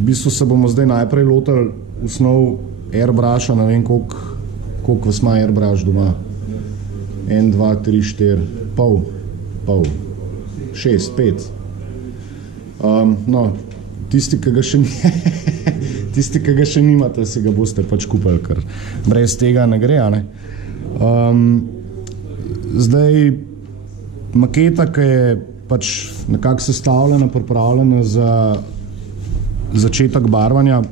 V bistvu se bomo zdaj najprej lotili osnov airbrusha, ne vem koliko vas ima airbrush doma. 1, 2, 3, 4, pol, 6, 5. No, tisti, ki ga še nimate, si ga boste pač kupili, ker brez tega ne gre, ne? Zdaj, maketa, ki je pač nekako sestavljena, pripravljena za začetek barvanja,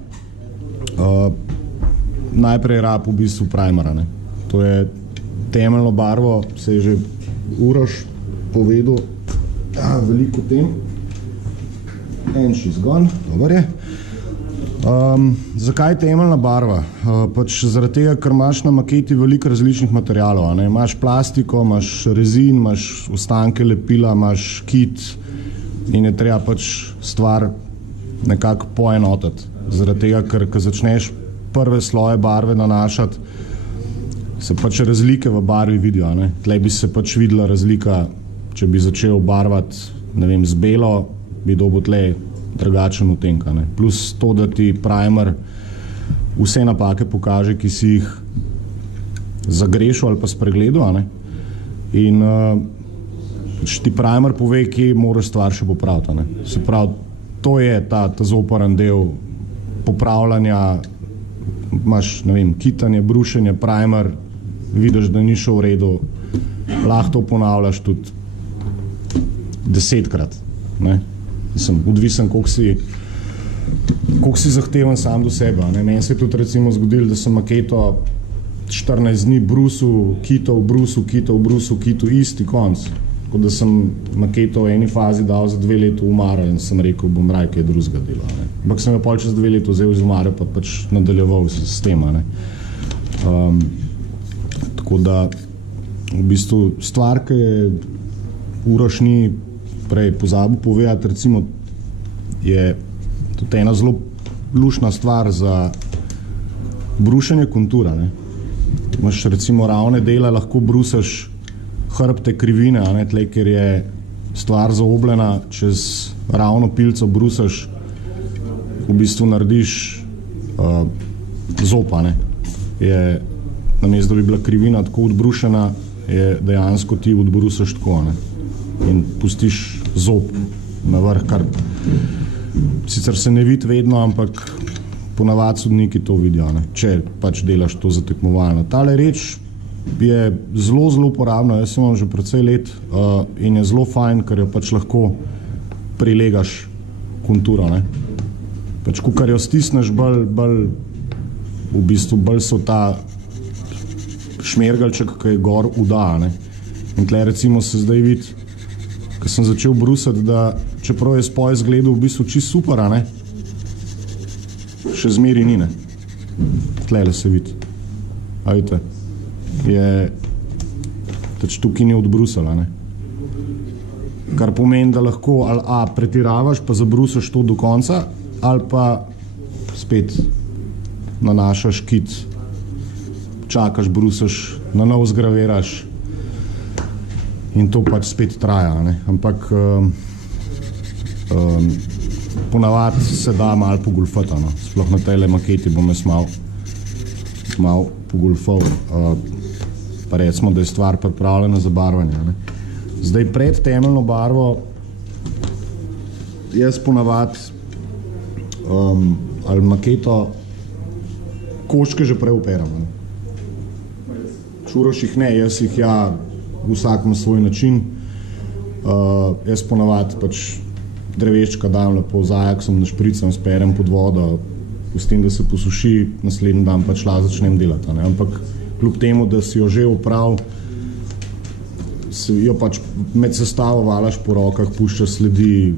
najprej rab v bistvu primera, ne? To je temeljno barvo, se je že Uroš povedal, veliko o tem. And she's gone, dober je. Zakaj temeljna barva? Pač zaradi tega, ker imaš na maketi veliko različnih materialov, ne? Imaš plastiko, imaš rezin, imaš ostanke lepila, imaš kit in je treba pač stvar nekako poenotiti. Zaradi tega, ker začneš prve sloje barve nanašati, se pač razlike v barvi vidijo, ne? Tlej bi se pač videla razlika, če bi začel barvati, ne vem, z belo, bi dobil tlej drugačen odtenek, ne? Plus to, da ti primer vse napake pokaže, ki si jih zagrešil ali pa spregledal, ne? In ti primer pove, kje moraš stvar še popraviti, ne? Se pravi, to je ta zoporen del popravljanja, imaš, ne vem, kitanje, brušenje, primer, vidiš, da ni šel v redu, lahko to ponavljaš tudi 10-krat, ne? Mislim, odvisen, koliko si zahteven sam do sebe, ne? Meni se je tudi recimo zgodilo, da sem maketo 14 dni brusil, kital, isti konc. Tako da sem maketo v eni fazi dal za 2 leta v umaro in sem rekel, bom raj kaj drugega delal, ne? Ampak sem jo pol čez 2 leta vzel iz umare, pa pač nadaljeval s tem, ne? Tako da v bistvu stvar, ki je Uroš ni prej pozabil povedati, recimo je tudi ena zelo lušna stvar za brušenje kontura, ne? Imaš recimo ravne dele, lahko brusaš hrbte krivine, ne? Tlej, ker je stvar zaobljena, čez ravno pilco brusaš, v bistvu narediš zopa, ne? Je namesto, da bi bila krivina tako odbrušena, je dejansko ti odbrusaš tako, ne? In pustiš zob na vrh, kar sicer se ne vidi vedno, ampak ponavadi sodniki to vidijo, ne? Če pač delaš to za tekmovalno. Tale reč je zelo, zelo uporabna, jaz sem vam že precej let in je zelo fajn, ker jo pač lahko prilegaš konturo, ne? Pač, kar jo stisneš, bolj v bistvu bolj so ta šmergalček, ki je gor uda, ne? In tle recimo se zdaj vidi, ko sem začel brusati, da čeprav je spoj izgledal v bistvu čisto super, ne? Še zmeri ni, ne? Tlele se vidi. A vidite? Je tač tukaj ni odbrusala, ne? Kar pomeni, da lahko ali A pretiravaš, pa zabrusaš to do konca, ali pa spet nanašaš kit, čakaš, brusaš, na nov zgraviraš in to pač spet traja, ne? Ampak ponavadi se da malo pogulfati, no? Sploh na tejle maketi bom jaz malo pogulfal, pa recimo, da je stvar pripravljena za barvanje, ne? Zdaj pred temeljno barvo jaz ponavadi ali maketo koščke že prej operam, ne? Uroš jih ne, jaz jih vsak na svoj način. Jaz ponavadi pač dreveščka dam lepo z ajaksom, našpricam, sperem pod vodo, pustim, da se posuši, naslednji dan pač začnem delati, ne? Ampak kljub temu, da si jo že opravil, jo pač med sestavo valaš po rokah, puščaš sledi,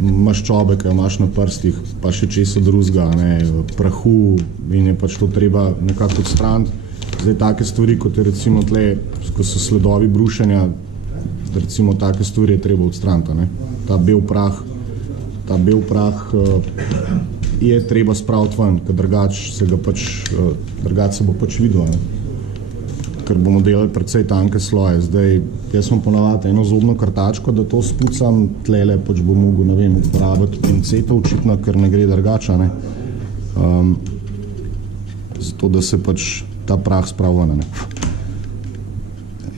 maščobe, ki jo imaš na prstih, pa še česa drugega, ne, prahu in je pač to treba nekako odstraniti. Zdaj, take stvari, kot je recimo tle, ko so sledovi brušenja, recimo take stvari je treba odstraniti, ne. Ta bel prah je treba spraviti ven, ker drugače se bo pač videlo, ne. ker bomo delali precej tanke sloje. Zdaj, jaz sem ponavadi eno zobno kartačko, da to spucam, tlele pač bom mogel, ne vem, uporabiti pinceto očitno, ker ne gre drugače, ne. Zato, da se pač ta prah spravi ven, ne.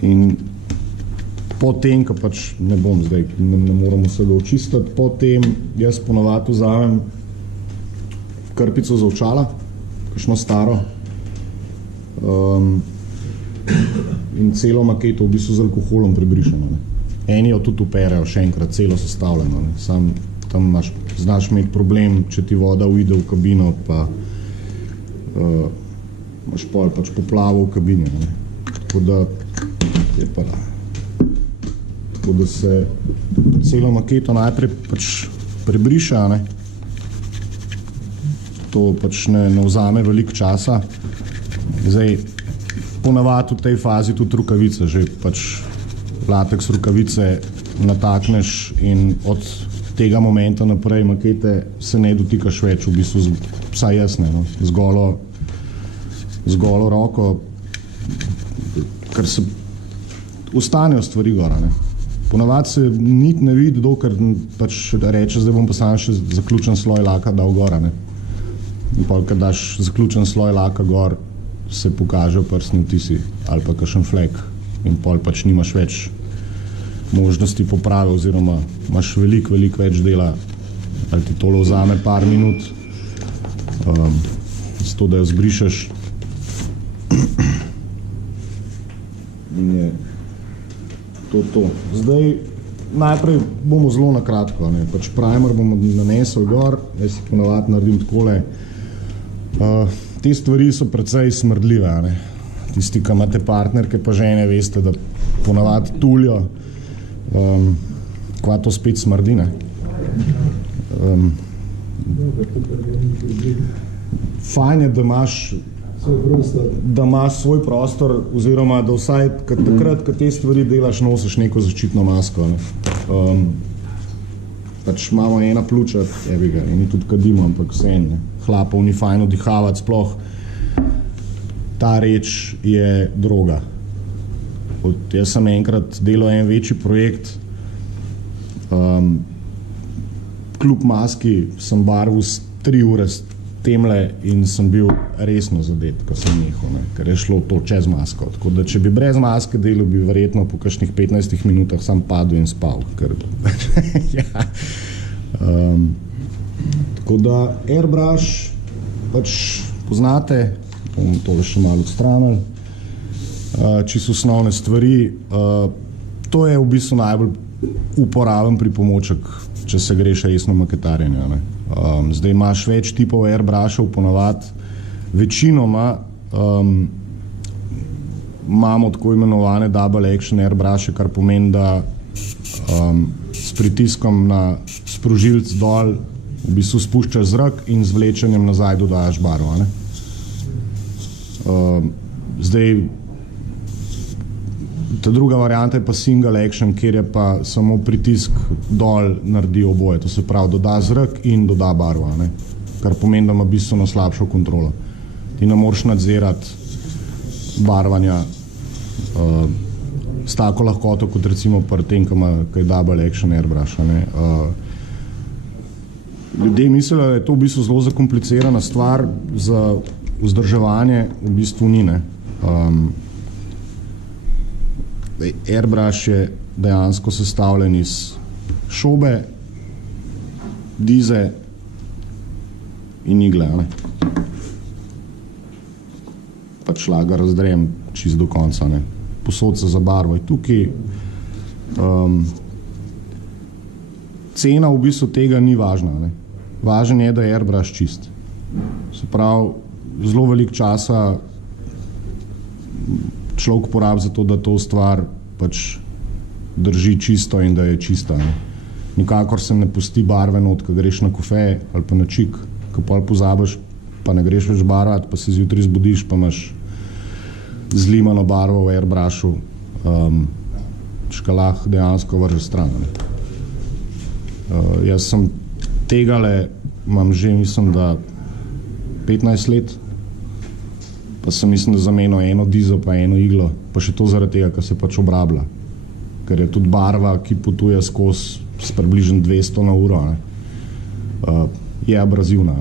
In potem, ko pač ne bom zdaj, ne moram vsega očistiti, potem jaz ponavadi vzamem krpico za očala, kakšno staro, in celo maketo v bistvu z alkoholom prebrišeno, ne. Eni jo tudi uperejo še enkrat celo sestavljeno, ne. Sam tam znaš imeti problem, če ti voda uide v kabino, pa imaš pol pač poplavo v kabini, ne. Tako da je pa tako da se celo maketo najprej pač prebriše, ne. To pač ne vzame veliko časa. Zdaj, ponavadi v tej fazi tudi rukavice, že pač lateks rukavice natakneš in od tega momenta naprej makete se ne dotikaš več, v bistvu, vsaj jaz ne, no, z golo roko, ker se ostanejo stvari gora, ne. Ponavadi se nit ne vidi, dokler pač reče, zdaj bom pa sam še zaključen sloj laka dal gora, ne. In pa, kad daš zaključen sloj laka gor, se pokažejo prstni vtisi ali pa kakšen flek in pol pač nimaš več možnosti poprave oziroma imaš veliko več dela, ali ti tole vzame par minut, zato da jo zbrišeš. In je to. Zdaj, najprej bomo zelo na kratko, ne, pač primer bomo nanesel gor, jaz si ponavadi naredim takole. Te stvari so precej smrdljive, ne. Tisti, ki imate partnerke pa žene, veste, da ponavadi tuljo, kva to spet smrdi, ne. Fajn je, da imaš svoj prostor, oziroma da vsaj takrat, ko te stvari delaš, nosiš neko zaščitno masko, ne. Pač imamo ena pljuča, eviga, in tudi kadimo, ampak vseeno, ne. Hlapov ni fajn vdihavati, sploh ta reč je droga. Jaz sem enkrat delal en večji projekt, kljub maski sem barval 3 ure s temle in sem bil resno zadet, ko sem nehal, ne, ker je šlo to čez masko. Tako da, če bi brez maske delal, bi verjetno po kakšnih 15 minutah sam padel in spal, ker ja. Tako da airbrush pač poznate, bom tole še malo odstranili, čisto osnovne stvari. To je v bistvu najbolj uporaben pripomoček, če se greš resno maketarjenje, ne. Zdaj imaš več tipov airbrushov, ponavadi večinoma imamo tako imenovane double action airbruše, kar pomeni, da s pritiskom na sprožilec dol v bistvu spuščaš zrak in z vlečenjem nazaj dodajaš barvo, ne. Zdaj, ta druga varianta je pa single action, kjer je pa samo pritisk dol naredi oboje, to se pravi, doda zrak in doda barvo, ne, kar pomeni, da ima bistveno slabšo kontrolo. Ti ne moreš nadzirati barvanja s tako lahkoto, kot recimo pri tem, ki je double action airbrush, ne. Ljudje mislijo, da je to v bistvu zelo zakomplicirana stvar, za vzdrževanje v bistvu ni, ne. Airbrush je dejansko sestavljen iz šobe, dize in igle, ne. Pač šlaga razdrem čisto do konca, ne. Posodca za barvo je tukaj. Cena v bistvu tega ni važna, ne. Važen je, da je airbrush čist. Se pravi, zelo veliko časa človek porabi za to, da to stvar pač drži čisto in da je čista, ne. Nikakor se ne pusti barve not, ko greš na kofe ali pa na čik, ko pol pozabiš, pa ne greš več barvati, pa se zjutraj zbudiš, pa imaš zlimano barvo v airbrushu, škalah dejansko vrže stran, ne. Jaz sem tegale, imam že, mislim, da 15 let, pa sem mislim, da zamenil eno dizo pa eno iglo, pa še to zaradi tega, ker se pač obrablja. Ker je tudi barva, ki potuje skozi s približno 200 na uro, je abrazivna,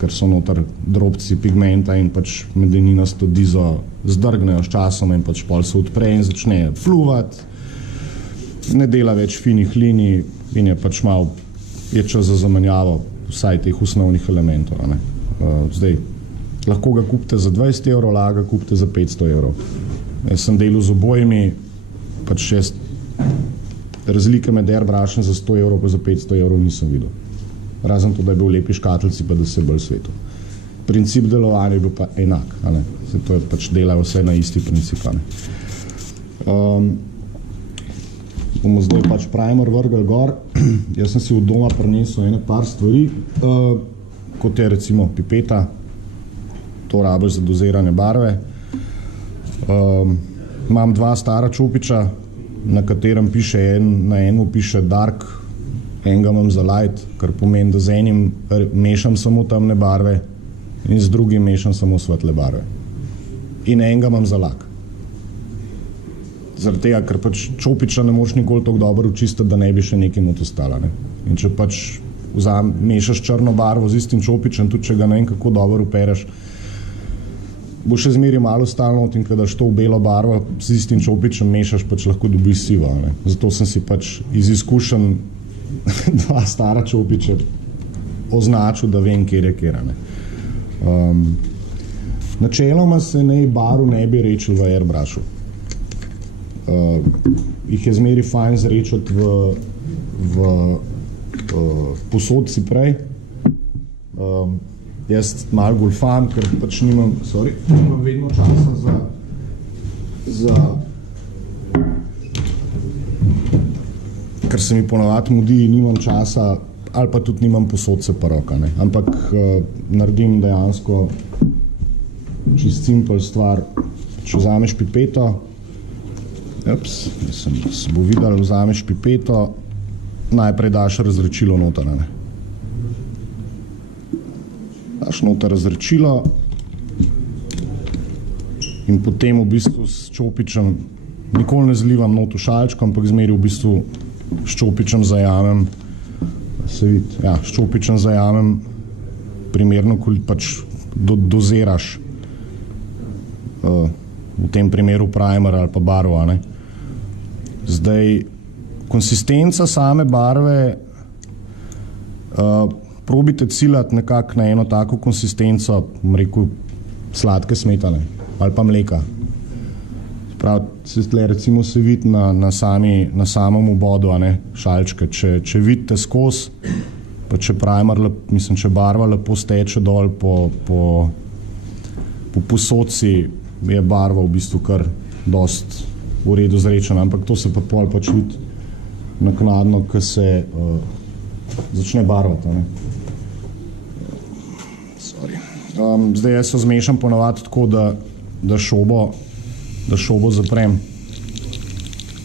ker so noter drobci pigmenta in pač medeninasto dizo zdrgnejo s časom in pač pol se odpre in začne pluvati, ne dela več finih linij in je pač malo, je čas za zamenjavo vsaj teh osnovnih elementov. Zdaj, lahko ga kupite za 20 evrov, lahko ga kupite za 500 evrov. Jaz sem delal z obojimi, pač razlike med airbrushem za 100 evrov pa za 500 evrov nisem videl. Razen to, da je bil v lepi škatlici, pa da se je bolj svetil. Princip delovanja je bil pa enak. To je pač delajo vse na isti princip. Bomo zdaj pač primer vrgel gor. Jaz sem si od doma prinesel ene par stvari, kot je recimo pipeta, to rabiš za doziranje barve. Imam dva stara čopiča, na katerem piše na enem piše dark, enega imam za light, kar pomeni, da z enim mešam samo temne barve in z drugim mešam samo svetle barve. In enega imam za lak. Zaradi tega, ker pač čopiča ne moš nikoli tako dobro očistiti, da ne bi še nekaj not ostala. In če pač mešaš črno barvo z istim čopičem, tudi če ga ne vem kako dobro opereš, bo še zmeri malo ostalo not in kada to v belo barvo z istim čopičem mešaš, pač lahko dobiš sivo. Zato sem si pač iz izkušenj dva stara čopiča označil, da vem, kjer je kjer. Načeloma se barv ne bi rečil v airbrushu. Jih je zmeri fajn zrečati v posodci prej. Jaz malo golfam, ker pač nimam vedno časa ker se mi ponavadi mudi, nimam časa ali pa tudi nimam posodce pa roka. Ampak naredim dejansko čist simpel stvar. Če vzameš pipeto, se bo videl, vzameš pipeto, najprej daš razrečilo noter. Daš noter razrečilo in potem v bistvu s čopičem, nikoli ne zlivam not v šalčko, ampak zmeri v bistvu s čopičem zajamem, s čopičem zajamem primerno, ko pač doziraš v tem primeru primer ali pa barvo. Zdaj, konsistenca same barve, probite ciljati nekako na eno tako konsistenco, bom rekel, sladke smetane ali pa mleka. Recimo se vidi na samem obodu šalčke. Če vidite skozi, pa če če barva lepo steče dol po posodci, je barva v bistvu kar dost v redu zrečena, ampak to se pa pol pač vidi naknadno, ko se začne barvati. Zdaj jaz se zmešam ponavadi tako, da šobo zaprem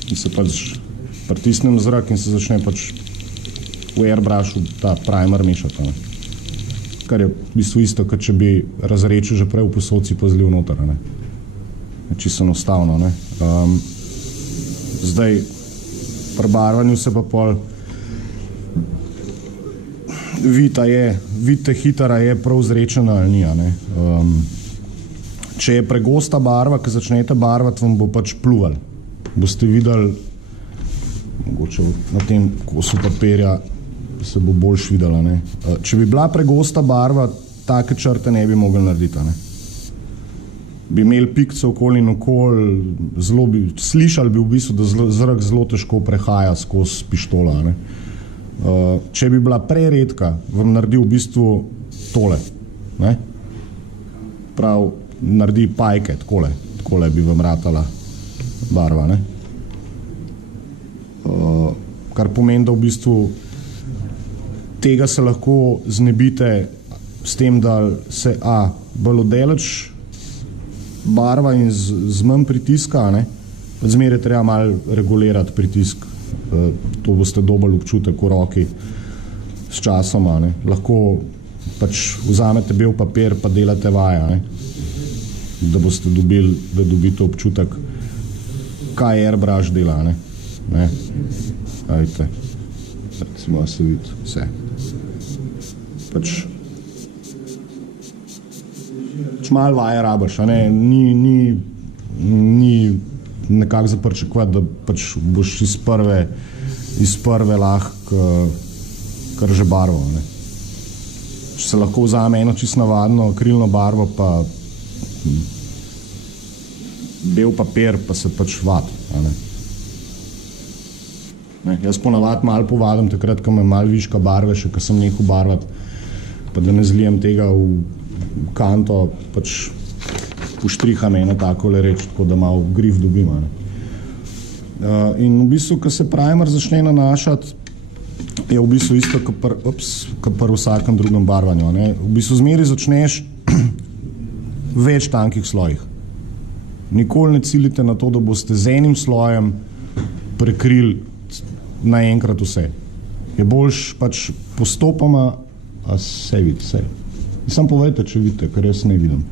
in se pač pritisnem zrak in se začne pač v airbrushu ta primer mešati. Kar je v bistvu isto, kot če bi razrečil že prej v posodci pa zlil noter. Čisto enostavno. Zdaj, pri barvanju se pa pol vidite hitara je prav zrečena ali ni. Če je pregosta barva, ko začnete barvati, vam bo pač pluval. Boste videli, mogoče na tem kosu papirja se bo boljš videla. Če bi bila pregosta barva, take črte ne bi mogli narediti. Bi imeli pikce okoli in okoli, slišali bi v bistvu, da zrak zelo težko prehaja skozi pištola. Če bi bila preredka, vam naredi v bistvu tole. Prav, naredi pajke, takole bi vam ratala barva. Kar pomeni, da v bistvu tega se lahko znebite s tem, da se bolj oddaleč barva in z manj pritiska, zmeraj treba malo regulirati pritisk. To boste dobili občutek v roki s časoma. Lahko pač vzamete bel papir pa delate vaja. da boste dobili, da dobite občutek, kaj airbrush dela, ne? Ajte, recimo se vidi vse. Pač malo vaje rabaš, a ne? Ni nekako za pričakovati, da pač boš iz prve lahko krže barvo, ne? Če se lahko vzame eno čisto navadno akrilno barvo, pa bel papir, pa se pač vat, a ne? Jaz ponavadi malo povadim takrat, ko me malo viška barve, še ko sem nehal barvati, pa da ne zlijem tega v kanto, pač poštriham eno takole reč, tako da malo grif dobim, a ne? In v bistvu, ko se primer začne nanašati, je v bistvu isto, kot pri vsakem drugem barvanju, ne? V bistvu zmeri začneš več tankih slojih. Nikoli ne ciljite na to, da boste z enim slojem prekrili naenkrat vse. Je boljš pač postopoma, a se vidi, vse. Samo povejte, če vidite, ker jaz ne vidim.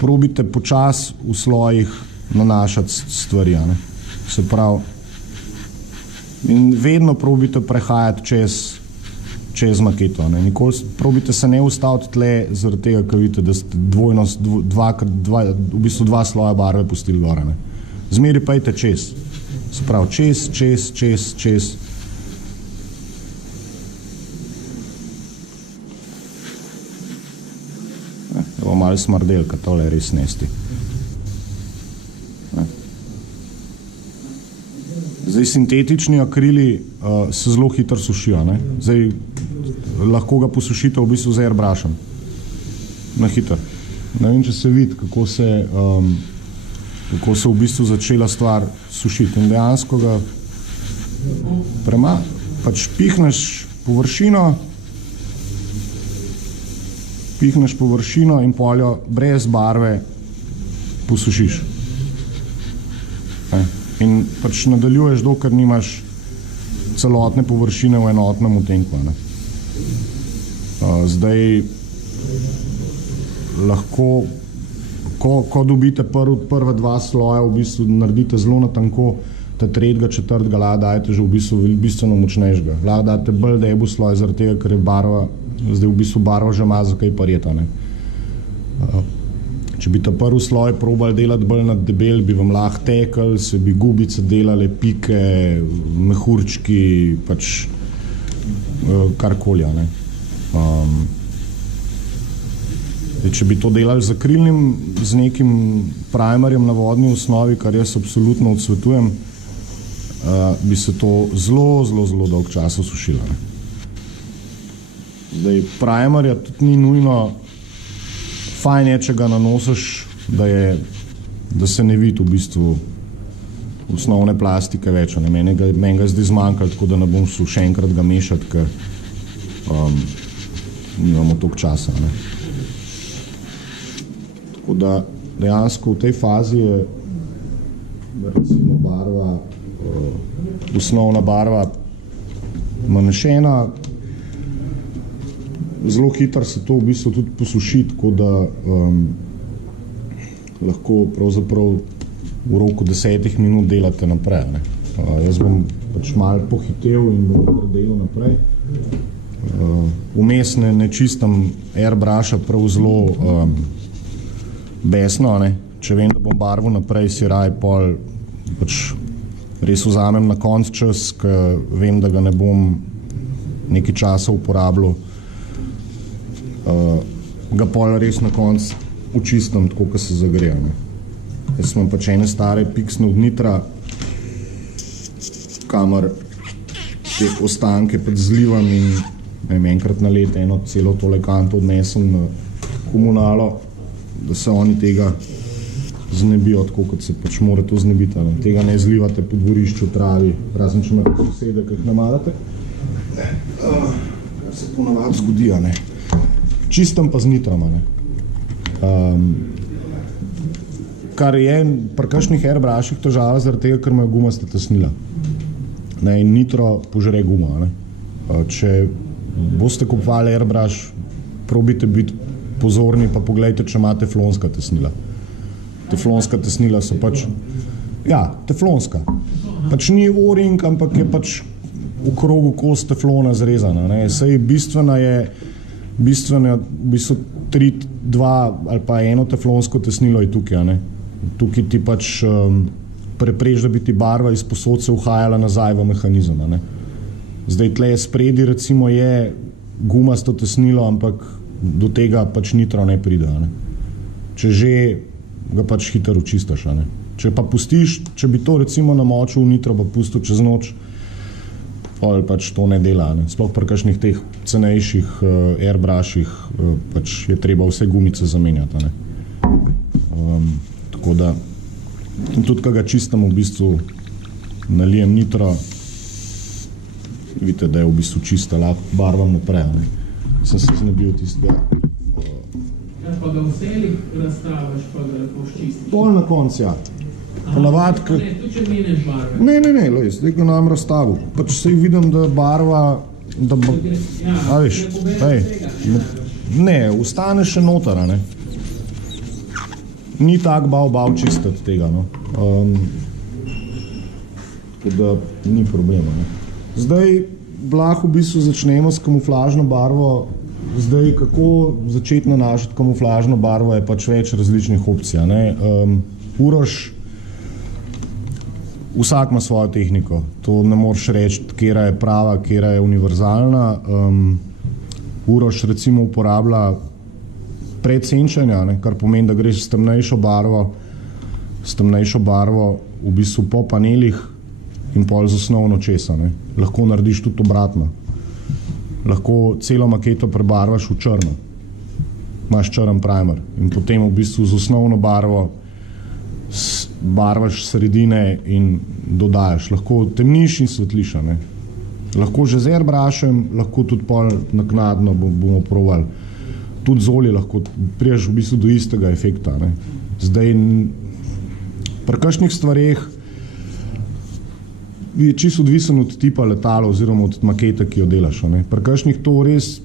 Probite počas v slojih nanašati stvari, ne? Se pravi, in vedno probite prehajati čez maketo, ne? Nikoli probite se ne ustaviti tle zaradi tega, ker vidite, da ste v bistvu dva sloja barve pustili gore, ne? Zmeri pejte čez. Se pravi, čez. Evo malo smrdel, kad tole res nesti. Zdaj, sintetični akrili se zelo hitro sušijo, ne? Zdaj, lahko ga posušite v bistvu z airbrushom. Na hitro. Ne vem, če se vidi, kako se v bistvu začela stvar sušiti. In dejansko ga pač pihneš površino in poljo brez barve posušiš. In pač nadaljuješ, dokler nimaš celotne površine v enotnem odtenku, ne? Zdaj lahko ko dobite prva dva sloja, v bistvu naredite zelo na tanko, ta tretjega, četrtega lahko dajete že v bistvu bistveno močnejšega. Lahko date bolj debu sloj, zaradi tega, ker je barva, zdaj v bistvu barva že ima za kaj parjeta, ne? Če bi ta prvi sloj probali delati bolj nad debel, bi vam lahko tekel, se bi gubice delale, pike, mehurčki, pač karkoli, ne? Če bi to delali z akrilnim, z nekim primerjem na vodni osnovi, kar jaz absolutno odsvetujem, bi se to zelo dolg časa sušilo, ne? Zdaj, primerja tudi ni nujno, fajn je, če ga nanosiš, da se ne vidi v bistvu osnovne plastike več, ne? Meni ga zdaj zmanjkalo, tako da ne bom še enkrat ga mešati, ker nimamo toliko časa, ne? Tako da dejansko v tej fazi je recimo barva, osnovna barva nanešena, zelo hitro se to v bistvu tudi posuši, tako da lahko pravzaprav v roku 10 minut delate naprej, ne? Jaz bom pač malo pohitev in bom delal naprej. Vmes ne čistam airbrusha prav zelo besno, ne? Če vem, da bom barvo naprej, si raj pol pač res vzamem na konc čas, ker vem, da ga ne bom nekaj časa uporabljal. Ga pol res na konc očistam, tako, ko se zagreja, ne? Jaz imam pač ene stare piksne od nitra, kamor te ostanke pač zlivam in enkrat na let eno celo tole kanto odnesem na komunalo, da se oni tega znebijo tako, kot se pač mora to znebiti, ne? Tega ne zlivate po dvorišču, travi, razen če imate sosede, ki jih namarate. Kar se ponavadi zgodi, ne? Čistem pa z nitrama, ne? Kar je pri kakšnih airbrushih težava zaradi tega, ker imajo gumasta tesnila. Ne? In nitro požre gumo, ne? Če boste kupovali airbrush, probite biti pozorni, pa poglejte, če ima teflonska tesnila. Teflonska tesnila so pač, ja, teflonska. Pač ni o-ring, ampak je pač v krogu kost teflona zrezana, ne. Sej bistveno v bistvu 3, 2 ali pa 1 teflonsko tesnilo je tukaj, ne. Tukaj ti pač prepreč, da bi ti barva iz posod se uhajala nazaj v mehanizem, ne. Zdaj tle spredi recimo je gumasto tesnilo, ampak do tega pač nitro ne pride, ne. Če že ga pač hitro očistaš, ne. Če pa pustiš, če bi to recimo namočil v nitro pa pustil čez noč, ali pač to ne dela, ne. Sploh pri kakšnih teh cenejših airbrushih pač je treba vse gumice zamenjati, ne. Tako da tudi, ko ga čistam, v bistvu nalijem nitro, vidite, da je v bistvu čista, lahko barvam naprej, ne. Sem se znebil tistega. Ja, pa ga v zelih razstavaš, pa ga lepo ščistiš. Pol na konc, ja. Ponavad, Ne, tu če meneš barve. Ne, lej, zdaj ga nam razstavil. Pač sej vidim, da barva, da bo, a veš, ne, ustane še noter, ne. Ni tak bav čistiti tega, no. Tako da ni problema, ne. Zdaj, lahko v bistvu začnemo s kamuflažno barvo. Zdaj, kako začeti nanašati kamuflažno barvo, je pač več različnih opcij, ne. Uroš, vsak ima svojo tehniko. To ne moreš reči, katera je prava, katera je univerzalna. Uroš recimo uporablja predsenčenja, ne, kar pomeni, da greš s temnejšo barvo v bistvu po panelih in pol z osnovno česa, ne. Lahko narediš tudi obratno. Lahko celo maketo prebarvaš v črno. Imaš črn primer in potem v bistvu z osnovno barvo barvaš sredine in dodajaš. Lahko temniš in svetliš, ne. Lahko že z airbrushem, lahko tudi pol naknadno bomo provali. Tudi z olji lahko priješ v bistvu do istega efekta, ne. Zdaj, pri kakšnih stvareh je čisto odvisen od tipa letala oziroma od makete, ki jo delaš, ne. Pri kakšnih to res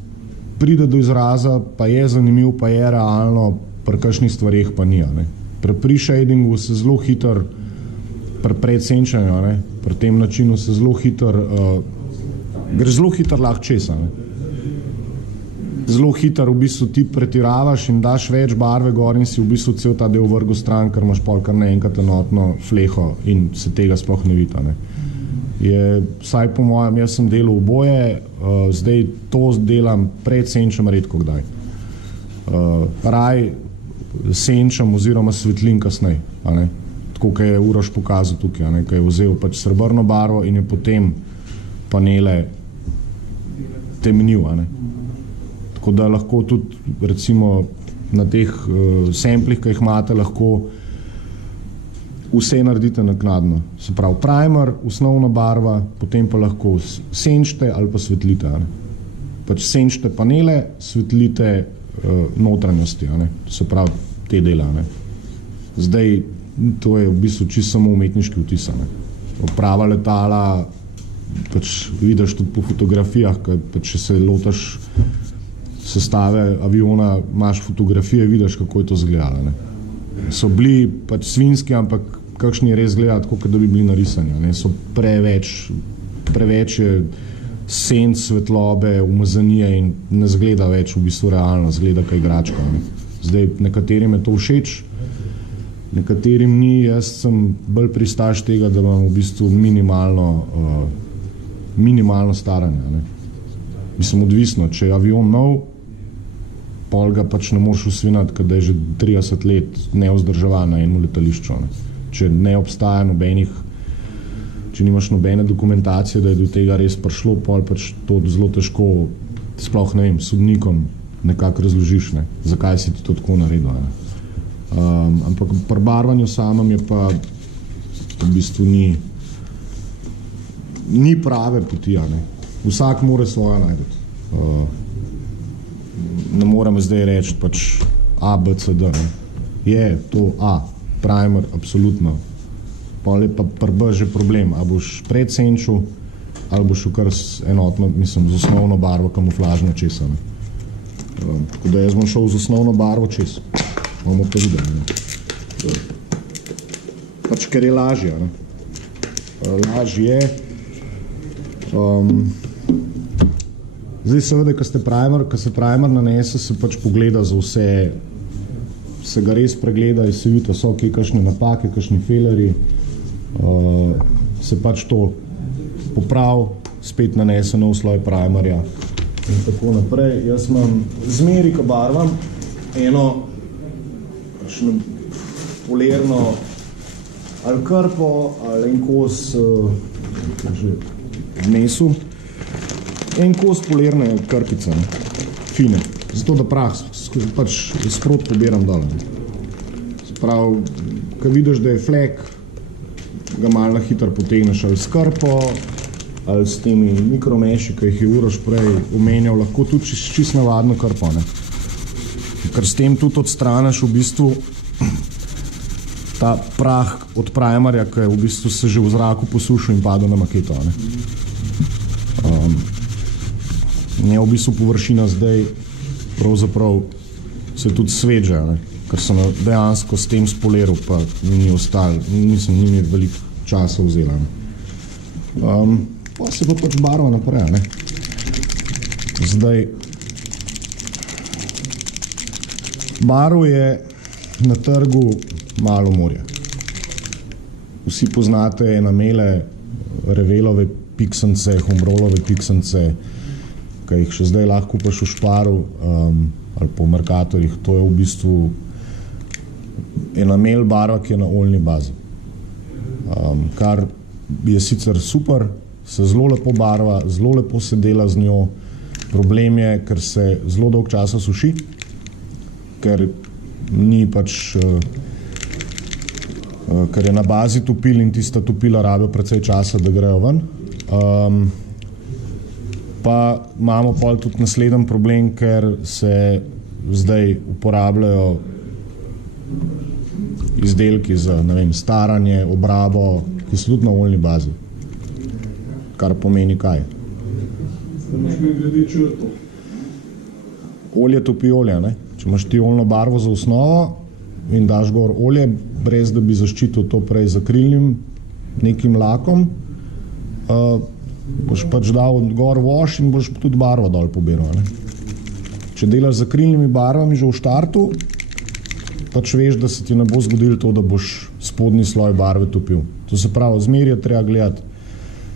pride do izraza, pa je zanimiv, pa je realno, pri kakšnih stvareh pa ni, ne. Pri pre-shadingu se zelo hitro, pri predsenčanju, ne, pri tem načinu se zelo hitro, greš zelo hitro lahko česa, ne. Zelo hitro v bistvu ti pretiravaš in daš več barve gor in si v bistvu cel ta del vrgel stran, ker imaš pol kar naenkrat enotno fleho in se tega sploh ne vidi, ne. Je, vsaj po mojem, jaz sem delal oboje, zdaj to delam, predsenčam redko kdaj. Raj senčam oziroma svetlin kasnej, a ne. Tako, kot je Uroš pokazal tukaj, a ne, ko je vzel pač srebrno barvo in je potem panele temnil, a ne. Tako da lahko tudi recimo na teh samplih, ki jih imate, lahko vse naredite naknadno. Se pravi, primer, osnovna barva, potem pa lahko senčite ali pa svetlite, ne. Pač senčite panele, svetlite notranjosti, ne. Se pravi, te dela, ne. Zdaj, to je v bistvu čisto samo umetniški vtis, ne. Prava letala, pač vidiš tudi po fotografijah, pač če se lotaš sestave aviona, imaš fotografije, vidiš, kako je to izgledalo, ne. So bili pač svinjski, ampak kakšni res gledali, tako da bi bili narisani, ne. So preveč je senc, svetlobe, umazanije in ne zgleda več v bistvu realno, zgleda kaj igračka, ne. Zdaj, nekaterim je to všeč, nekaterim ni, jaz sem bolj pristaš tega, da imam v bistvu minimalno staranje, ne. Mislim, odvisno, če je avion nov, pol ga pač ne moreš usvinati, ker je že 30 let nevzdrževan na enem letališču, ne. Če ne obstaja nobenih, če nimaš nobene dokumentacije, da je do tega res prišlo, pol pač to zelo težko, sploh ne vem, sodnikom nekako razložiš, ne, zakaj si ti to tako naredil, ne. Ampak pri barvanju samem je pa v bistvu ni prave poti, ne. Vsak mora svojo najdeti. Ne morem zdaj reči pač A, B, C, D, ne. Je to A, primer, absolutno. Pa je pa pri B že problem, a boš predsenčil, ali boš kar enotno, mislim, z osnovno barvo kamuflažno česa, ne. Tako da jaz bom šel z osnovno barvo čez. Bomo pa videli. Pač ker je lažje. Ne? Lažje je. Zdaj seveda, ko se primer nanese, se pač pogleda za vse, se ga res pregleda in se vidi, so kje kakšne napake, kakšni faileri, se pač to popravi, spet nanese nov sloj primerja in tako naprej. Jaz imam zmeri, ko barvam, eno polerno ali krpo, ali en kos vnesu, en kos polerne krpice, fine, zato da prah pač sprot pobiram dole. Se pravi, ko vidiš, da je flek, ga malo hitro potegneš ali s krpo, ali s temi mikromeši, ki jih je Uroš prej omenjal, lahko tudi čist navadno krpo, ne. Ker s tem tudi odstraniš v bistvu ta prah od primerja, ki je v bistvu se že v zraku posušil in padel na maketo, ne. Ne, v bistvu površina zdaj pravzaprav se tudi sveže, ne, ker sem dejansko s tem spoliral, pa ni ostalo, ni mi veliko časa vzela, ne. Pa se pa pač barva naprej, ne. Zdaj, barv je na trgu malo morje. Vsi poznate enamele, revelove piksance, humrolove piksance, ki jih še zdaj lahko kupaš v Šparu ali po Mercatorjih. To je v bistvu enamel barva, ki je na oljni bazi. Kar je sicer super, se zelo lepo barva, zelo lepo se dela z njo. Problem je, ker se zelo dolg časa suši, ker ni pač, ker je na bazi topil in tista topila rabijo precej časa, da grejo ven. Pa imamo pol tudi naslednji problem, ker se zdaj uporabljajo izdelki za, ne vem, staranje, obrabo, ki so tudi na oljni bazi. Kar pomeni kaj? Olje topi olje, ne? Če imaš ti oljno barvo za osnovo in daš gor olje, brez da bi zaščitil to prej z akrilnim nekim lakom, boš pač dal gor wash in boš tudi barvo dol pobiral, ne? Če delaš z akrilnimi barvami že v štartu, pač veš, da se ti ne bo zgodilo to, da boš spodnji sloj barve topil. To se pravi, zmeraj je treba gledati.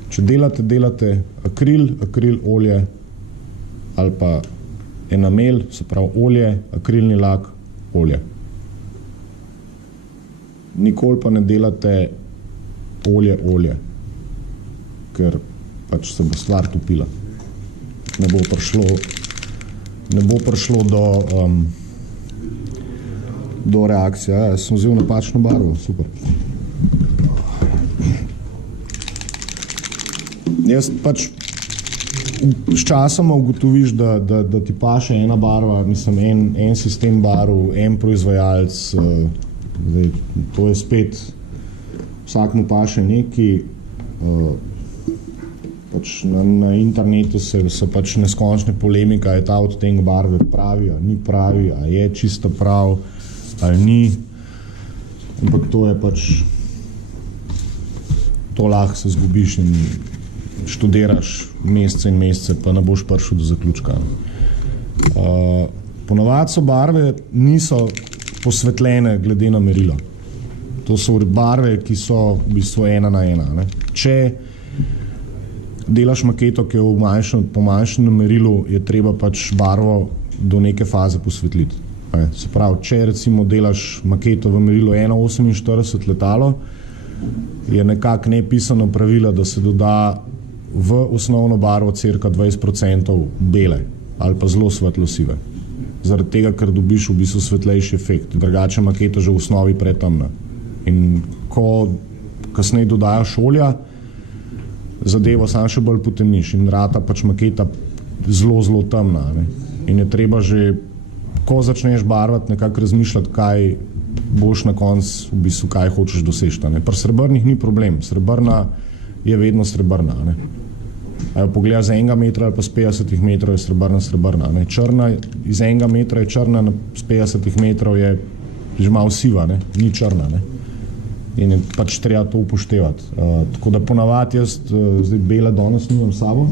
Če delate akril, olje ali pa enamel, se pravi olje, akrilni lak, olje. Nikoli pa ne delate olje, ker pač se bo stvar topila. Ne bo prišlo do reakcije. Jaz sem vzel napačno barvo, super. Jaz pač s časoma ugotoviš, da ti paše ena barva, mislim, en sistem barv, en proizvajalec, zdaj, to je spet, vsak mu paše neki, pač na internetu se pač neskončne polemika, je ta odtenek barve pravi, a ni pravi, a je čisto prav, ali ni, ampak to je pač, to lahko se zgubiš in študiraš mesece in mesece, pa ne boš prišel do zaključka. Ponavadi so barve niso posvetljene glede na merilo. To so barve, ki so v bistvu 1:1. Ne? Če delaš maketo, ki je po manjšanem merilu, je treba pač barvo do neke faze posvetliti. Se pravi, če recimo delaš maketo v merilu 1:48 letalo, je nekako nepisano pravilo, da se doda v osnovno barvo cirka 20% bele ali pa zelo svetlo sive. Zaradi tega, ker dobiš v bistvu svetlejši efekt. Drugače maketa že v osnovi pretemna. In ko kasneje dodajaš olja, zadevo sam še bolj potemniš in rata pač maketa zelo temna. Ne? In je treba že, ko začneš barvati, nekako razmišljati, kaj boš na koncu, v bistvu, kaj hočeš doseči. Pri srebrnih ni problem. Srebrna je vedno srebrna. Ne? A jo pogledaš z 1 metra ali pa z 50 metrov, je srebrna. Ne? Črna iz 1 metra je črna, z 50 metrov je že malo siva, ne? Ni črna. Ne? In je pač treba to upoštevati. Tako da ponavadi jaz, zdaj bele danes nimam sabo,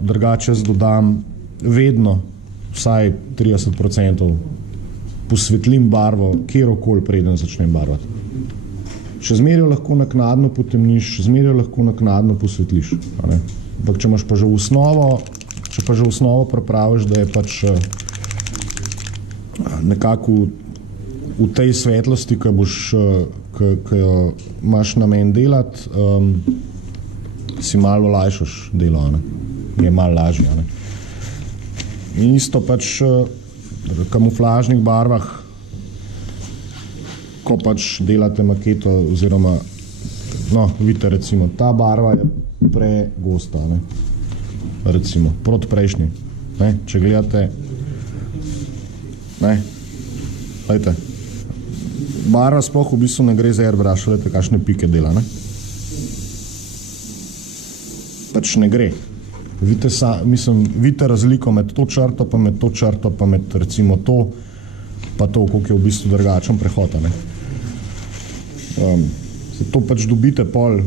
drugače jaz dodam vedno vsaj 30% posvetlim barvo, kjerokoli preden začnem barvati. Še zmeraj lahko naknadno potemniš, zmeraj lahko naknadno posvetliš. Ampak če imaš pa že osnovo pripraviš, da je pač nekako v tej svetlosti, ki jo imaš namen delati, si malo olajšaš delo, je malo lažje. In isto pač v kamuflažnih barvah, ko pač delate maketo oziroma, vidite recimo, ta barva je pregosta, recimo, proti prejšnji. Če gledate, gledajte, barva sploh v bistvu ne gre za airbrush, gledajte, kakšne pike dela, Pač ne gre. Vidite razliko med to črto, pa med to črto, pa med recimo to, pa to, koliko je v bistvu drugačen prehod, Se to pač dobite pol,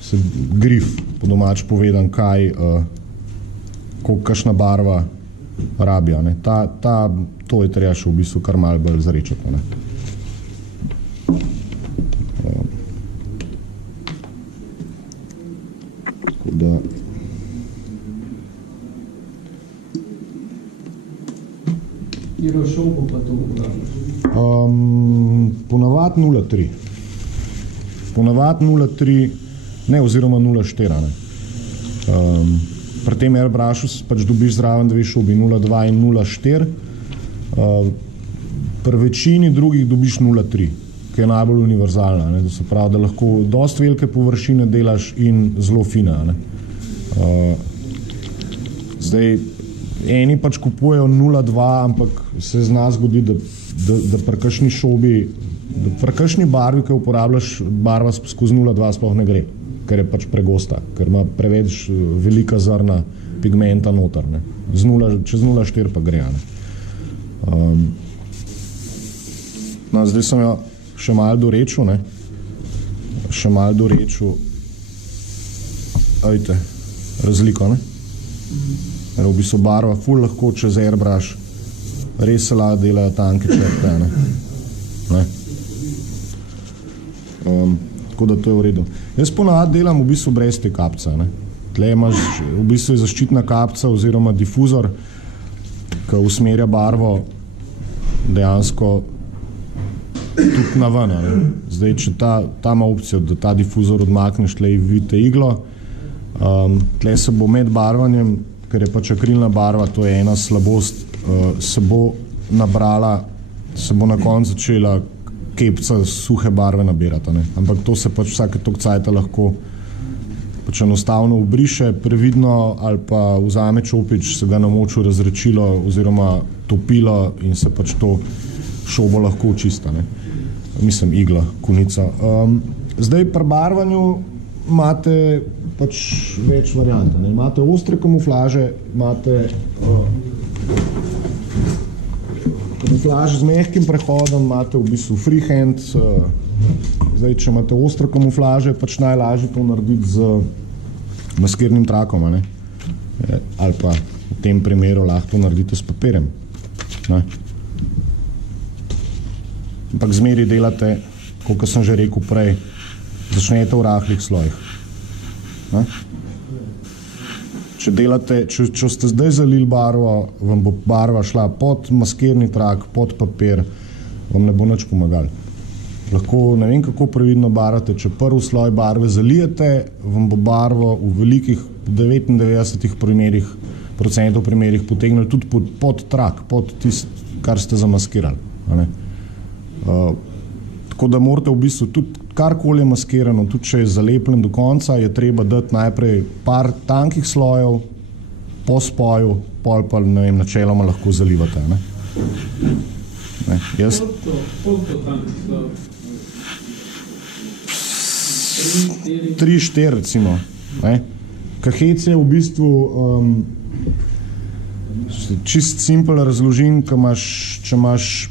se grif, po domač povedan, koliko kakšna barva rabi, to je treba še v bistvu kar malo bolj zrečati, Tako da Iro šobo pa to uporabljaš? Ponavad 0,3. Ponavad 0,3, ne, oziroma 0,4. Pri tem airbrushu pač dobiš zraven dve šobi, 0,2 in 0,4. Pri večini drugih dobiš 0,3, ki je najbolj univerzalna. To se pravi, da lahko dosti velike površine delaš in zelo fine. Zdaj, eni pač kupujejo 0,2, ampak se zna zgodi, da pri kakšni šobi, pri kakšni barvi, ki uporabljaš, barva skozi 0,2 sploh ne gre, ker je pač pregosta, ker ima preveč velika zrna pigmenta noter. Čez 0,4 pa gre. Zdaj sem jo še malo dorečil, Ajte, razliko, V bistvu barva ful lahko čez airbrush res se lahko delajo tanke črte, Tako da to je v redu. Jaz ponavadi delam v bistvu brez te kapce, Tle imaš v bistvu zaščitna kapca oziroma difuzor, ki usmerja barvo dejansko tudi na ven, Zdaj, če ta ima opcijo, da ta difuzor odmakneš, tle vidite iglo, tle se bo med barvanjem, ker je pač akrilna barva, to je ena slabost, se bo nabrala, se bo na koncu začela kepca suhe barve nabirati, Ampak to se pač vsake toliko cajta lahko pač enostavno obriše, previdno ali pa vzame čopič, se ga namoči v razredčilo oziroma topilo in se pač to šobo lahko očista, Mislim, igla, konica. Zdaj pri barvanju imate pač več variant. Imate ostre kamuflaže, imate kamuflaže z mehkim prehodom, imate v bistvu freehand. Zdaj, če imate ostre kamuflaže, pač najlažje to narediti z maskirnim trakom, ali pa v tem primeru lahko to naredite s papirjem. Ampak zmeri delate, kot sem že rekel prej, začnete v rahlih slojih. Če ste zdaj zalili barvo, vam bo barva šla pod maskirni trak, pod papir, vam ne bo nič pomagal. Lahko, ne vem kako previdno barvate, če prvi sloj barve zalijete, vam bo barvo v velikih 99% primerih potegnili tudi pod trak, pod tisto, kar ste zamaskirali. Tako da morate v bistvu tudi karkoli je maskirano, tudi če je zalepljen do konca, je treba dati najprej par tankih slojev, po spoju, pol pa, ne vem, načeloma lahko zalivate. Koliko tankih slojev? 3-4 recimo. Kahec je v bistvu čist simpel razložim, če imaš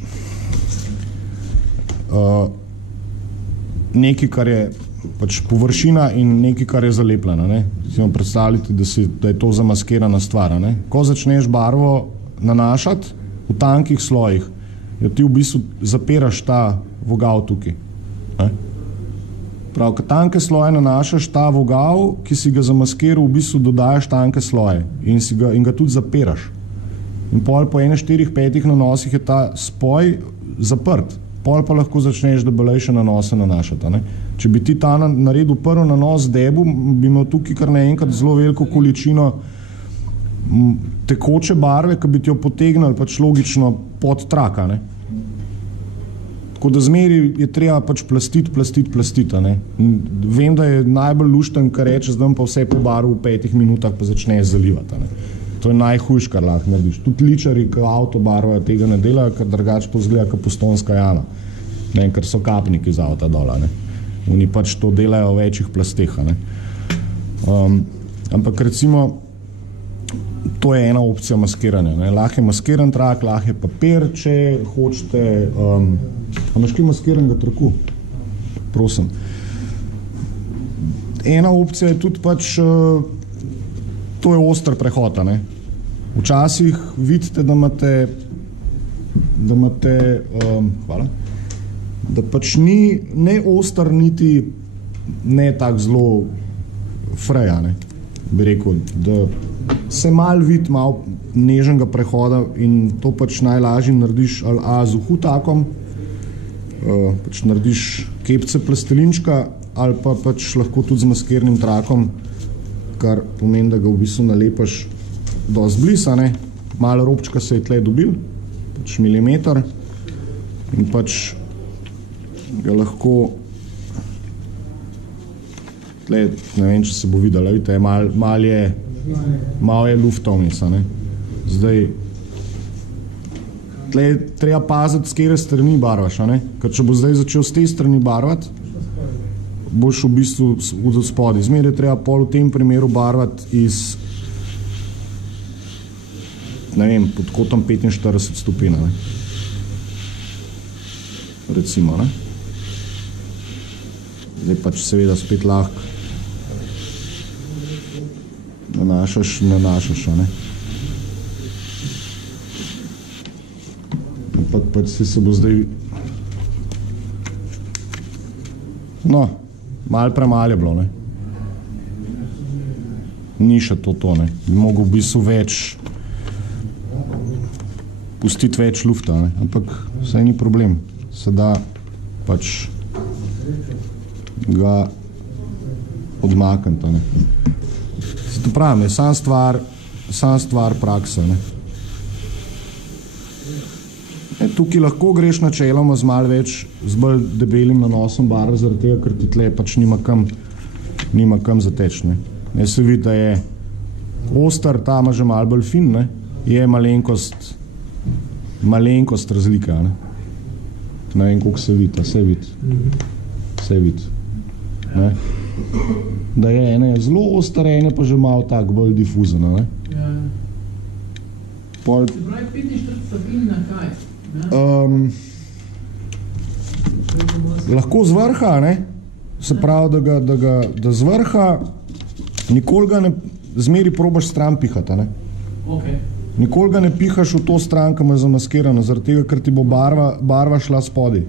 nekaj, kar je pač površina in nekaj, kar je zalepljeno. Predstavljate, da je to zamaskirana stvar. Ko začneš barvo nanašati v tankih slojih, ti v bistvu zapiraš ta vogal tukaj. Prav, ko tanke sloje nanašaš, ta vogal, ki si ga zamaskiral, v bistvu dodajaš tanke sloje in ga tudi zapiraš. In pol po 4-5 nanosih je ta spoj zaprt. Pol pa lahko začneš debelejše nanose nanašati. Če bi ti ta naredil prvi nanos debu, bi imel tukaj kar naenkrat zelo veliko količino tekoče barve, ki bi ti jo potegnili pač logično pod traka. Tako da zmeri je treba pač plastiti. Vem, da je najbolj lušten, kar reče, zdaj pa vse pobarv v 5 minutah pa začneš zalivati. To je najhujš, kar lahko narediš. Tudi ličari, ki avto barvajo, tega ne delajo, ker drugače to izgleda kot Postojnska jama. Ker so kapniki z avta dola. Oni pač to delajo v večjih plasteh. Ampak recimo, to je ena opcija maskiranja. Lahko je maskiran trak, lahko je papir, če hočete. A imaš kaj maskiranega traku? Prosim. Ena opcija je tudi pač, to je oster prehod. Včasih vidite, da imate, hvala, da pač ni ne oster, niti ne tak zelo freja, bi rekel, da se malo vidi, malo nežnega prehoda in to pač najlažje narediš ali z uhutakom, pač narediš kepce plastelinčka ali pa pač lahko tudi z maskirnim trakom, kar pomeni, da ga v bistvu nalepaš dosti blisa, malo robčka se je tle dobil, pač milimeter in pač ga lahko tle, ne vem, če se bo videla, vidite, malo je luftovnica, Zdaj, tle treba paziti, s kere strani barvaš, ker če bo zdaj začel s te strani barvati, boš v bistvu v spodaj. Zmeraj treba pol v tem primeru barvati iz, ne vem, pod kotom 45 stopinj, recimo, Zdaj pač seveda spet lahko nanašaš, Ampak pač se bo zdaj, no, malo premalo je bilo, Ni še to, Bi mogel v bistvu pustiti več lufta, ampak vsaj ni problem. Se da pač ga odmakniti, Zato pravim, je sam stvar praksa, Tukaj lahko greš načeloma z malo več, z bolj debelim nanosom barve, zaradi tega, ker ti tle pač nima kam zateč, Ne se vidi, da je oster, ta ima že malo bolj fin, je malenkost razlika, Ne vem, koliko se vidi, se vidi, Da je ene zelo oster, ene pa že malo tak bolj difuzen, Se pravi 45 stopinj na kaj? Lahko z vrha, Se pravi, da z vrha nikoli ga ne, zmeri probaš stran pihati, Okay. Nikoli ga ne pihaš v to stran, ki ima zamaskirano, zaradi tega, ker ti bo barva šla spodaj,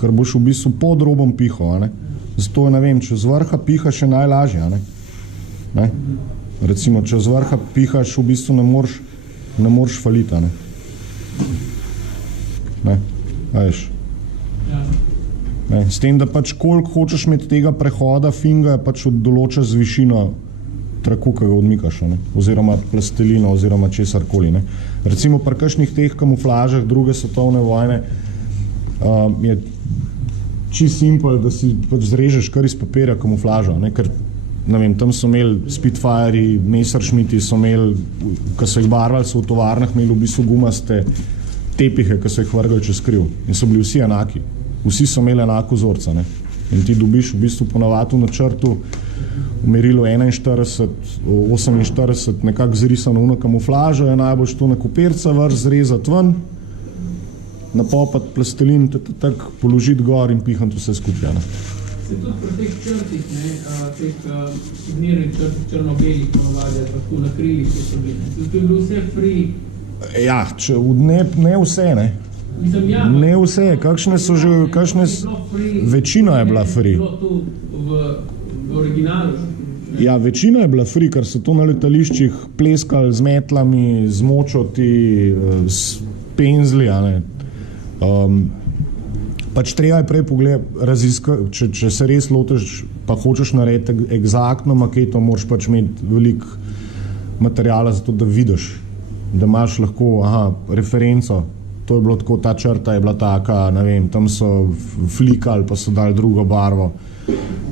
ker boš v bistvu pod robom pihal, Zato, ne vem, če z vrha pihaš je najlažje, Recimo, če z vrha pihaš, v bistvu ne moreš faliti, Veš. S tem, da pač koliko hočeš imeti tega prehoda finga, pač določaš z višino traku, ki ga odmikaš, oziroma plastelina, oziroma česarkoli. Recimo pri kakšnih teh kamuflažah druge svetovne vojne je čisto simpel, da si pač zrežeš kar iz papirja kamuflažo, ker ne vem, tam so imeli Spitfirei, Messerschmitti so imeli, ko so jih barvali, so v tovarnah imeli v bistvu gumaste tepihe, ki so jih vrgali čez kriv in so bili vsi enaki. Vsi so imeli enako vzorca, In ti dobiš v bistvu ponavadi v načrtu v merilu 41, 48 nekako zrisano v kamuflažo, je najbolj to na kopirca vrst, zrezati ven, napopati plastelin, tako položiti gor in pihati vse skupaj. Se tudi pri teh črtih, teh signiranih črtih, črno-belih ponovadi, tako na krilih, ki so bili. To je bilo vse free? Ja, ne vse, ne. Mislim, ja, ne vse, kakšne so že, večina je bila free. Bilo to v originalu? Ja, večina je bila free, ker so to na letališčih pleskali z metlami, z močoti, s penzli, pač treba je prej pogledati, če se res lotiš, pa hočeš narediti egzaktno maketo, moraš pač imeti veliko materijala za to, da vidiš, da imaš lahko, referenco, to je bilo tako, ta črta je bila taka, ne vem, tam so flikali, pa so dali drugo barvo,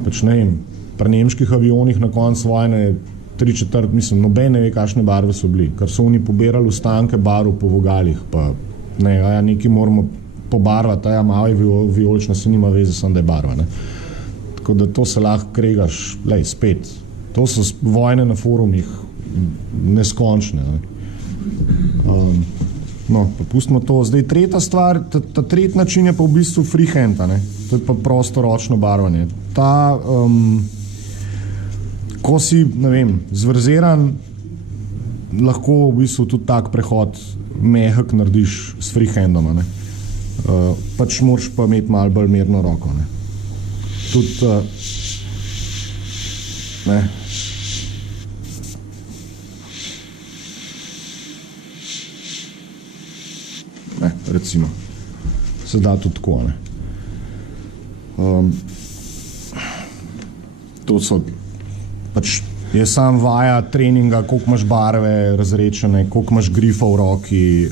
pač ne vem, pri nemških avionih na koncu vojne 3/4, mislim, noben ne ve, kakšne barve so bili, ker so oni pobirali ostanke barv po vogalih, pa ne, nekaj moramo pobarvati, malo je vijolična, se nima veze, samo da je barva. Ne? Tako da to se lahko kregaš, spet. To so vojne na forumih neskončne. Ne? No, pa pustimo to. Zdaj, tretja stvar, ta tretji način je pa v bistvu freehand, to je pa prostoročno barvanje. Ko si, ne vem, zvrzeran, lahko v bistvu tudi tak prehod mehak narediš s freehandom, pač moraš pa imeti malo bolj mirno roko, Tudi, recimo, se da tudi tako, to so, pač je sam vaja treninga, koliko imaš barve razrečene, koliko imaš grifa v roki,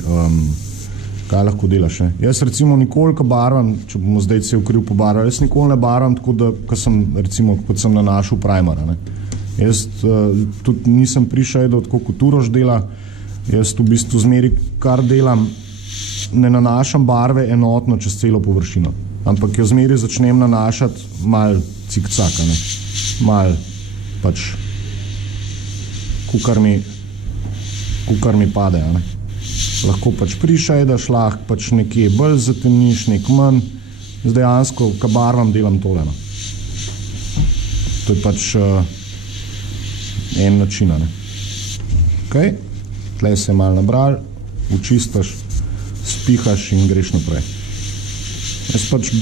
kaj lahko delaš. Jaz recimo nikoli, ko barvam, če bomo zdaj cel kriv pobarval, jaz nikoli ne barvam tako, da, kot sem nanašal primera. Jaz tudi nisem prišel, da tako kot Uroš dela, jaz v bistvu zmeri, kar delam, ne nanašam barve enotno čez celo površino, ampak jo zmeri začnem nanašati mal cikcaka, mal pač kukar mi pade, lahko pač prišejdaš, lahko pač nekje bolj zatemniš, nek manj, dejansko, ko barvam, delam tole. To je pač en način. Okay. Tle se je malo nabral, učistaš, spihaš in greš naprej. Jaz pač,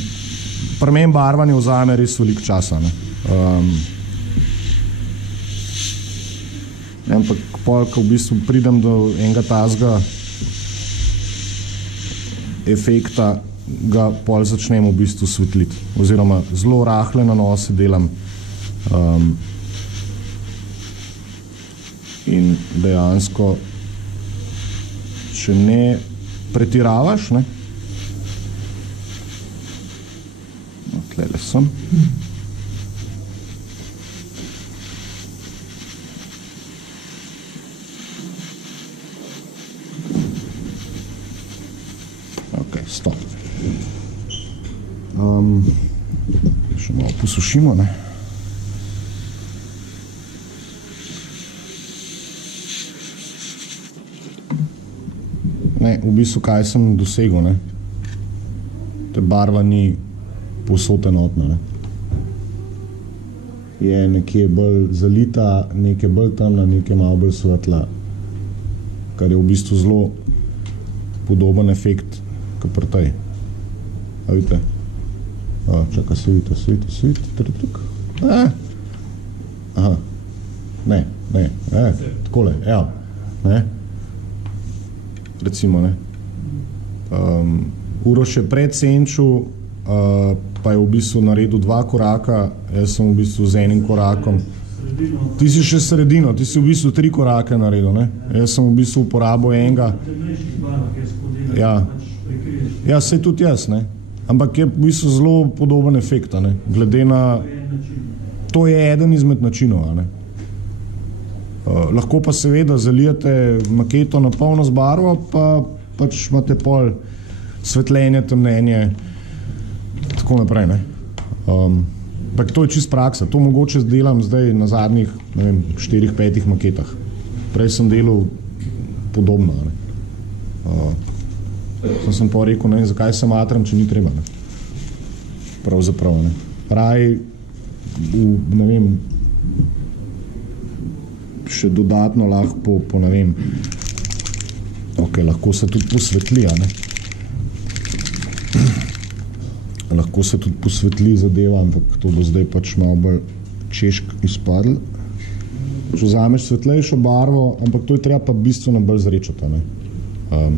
pri meni barvanje vzame res veliko časa. Ampak ko v bistvu pridem do enega tazga efekta, ga pol začnem v bistvu svetliti. Oziroma zelo rahle nanose delam in dejansko, če ne pretiravaš, tlele sem. Stop. Še malo posušimo, v bistvu, kaj sem dosegel, te barva ni povsod enotna, Je nekje bolj zalita, nekje bolj temna, nekje malo bolj svetla, kar je v bistvu zelo podoben efekt kot pri tej. A vidite? Čaka, sviti, tretuk. Aha. Ne, takole, evo. Recimo, Uroš je pred senču, pa je v bistvu naredil 2 koraka, jaz sem v bistvu z enim korakom. Ti si še sredino, ti si v bistvu 3 korake naredil, Jaz sem v bistvu uporabil enega. Ja, sej tudi jaz, ampak je v bistvu zelo podoben efekt, glede na, to je eden izmed načinov, lahko pa seveda zalijate maketo na polno z barvo, pa pač imate pol svetljenje, temnenje, tako naprej, Ampak to je čist praksa. To mogoče delam zdaj na zadnjih, ne vem, 4-5 maketah. Prej sem delal podobno. Sem pa rekel, ne, zakaj se matram, če ni treba. Ne. Pravzaprav. Ne. Raj, ne vem, še dodatno lahko ne vem, lahko se tudi posvetli, ne. Lahko se tudi posvetli zadeva, ampak to bo zdaj pač malo bolj češk izpadl. Če vzameš svetlejšo barvo, ampak to je treba pa bistveno bolj zrečati, ne.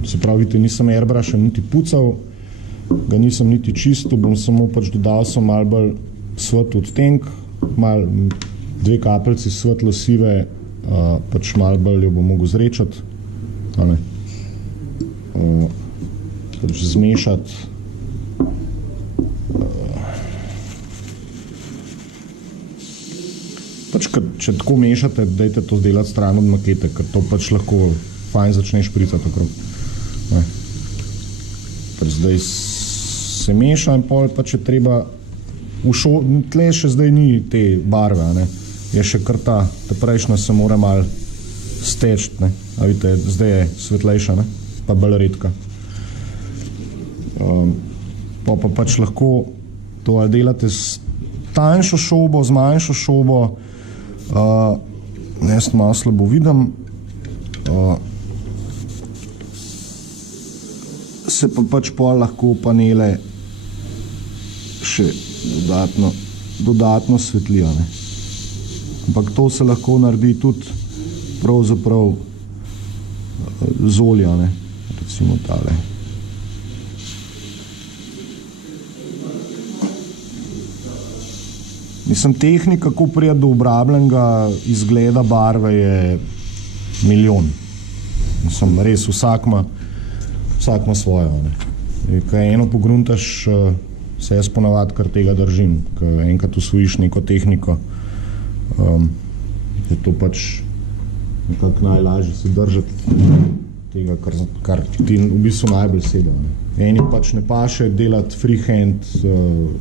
Se pravi, nisem airbrusha niti pucal, ga nisem niti čistil, bom samo pač dodal sem malo bolj svetl odtenk, malo 2 kapljici svetlo sive, pač malo bolj jo bom mogel zrečati, pač zmešati. Pač, če tako mešate, dajte to delati stran od makete, ker to pač lahko fajn začne špricati okrog. Pač zdaj se meša in pol pač je treba tle še zdaj ni te barve, ne. Je še kar ta prejšnja se mora malo steči, ne. A vidite, zdaj je svetlejša, ne, pa bolj redka. Pa pač lahko to ali delate s tanjšo šobo, z manjšo šobo, jaz malo slabo vidim, se pa pač pol lahko panele še dodatno svetlijo, ne. Ampak to se lahko naredi tudi pravzaprav z olja, ne, recimo tale. Mislim, tehnika, kako prija do obrabljenega izgleda barve, je milijon. Mislim, res, vsak ima svojo, ne. Kaj eno pogruntaš, se jaz ponavadi kar tega držim, ker enkrat usvojiš neko tehniko, je to pač nekako najlažje se držati tega, kar ti v bistvu najbolj sedi, ne. Eni pač ne paše delati freehand,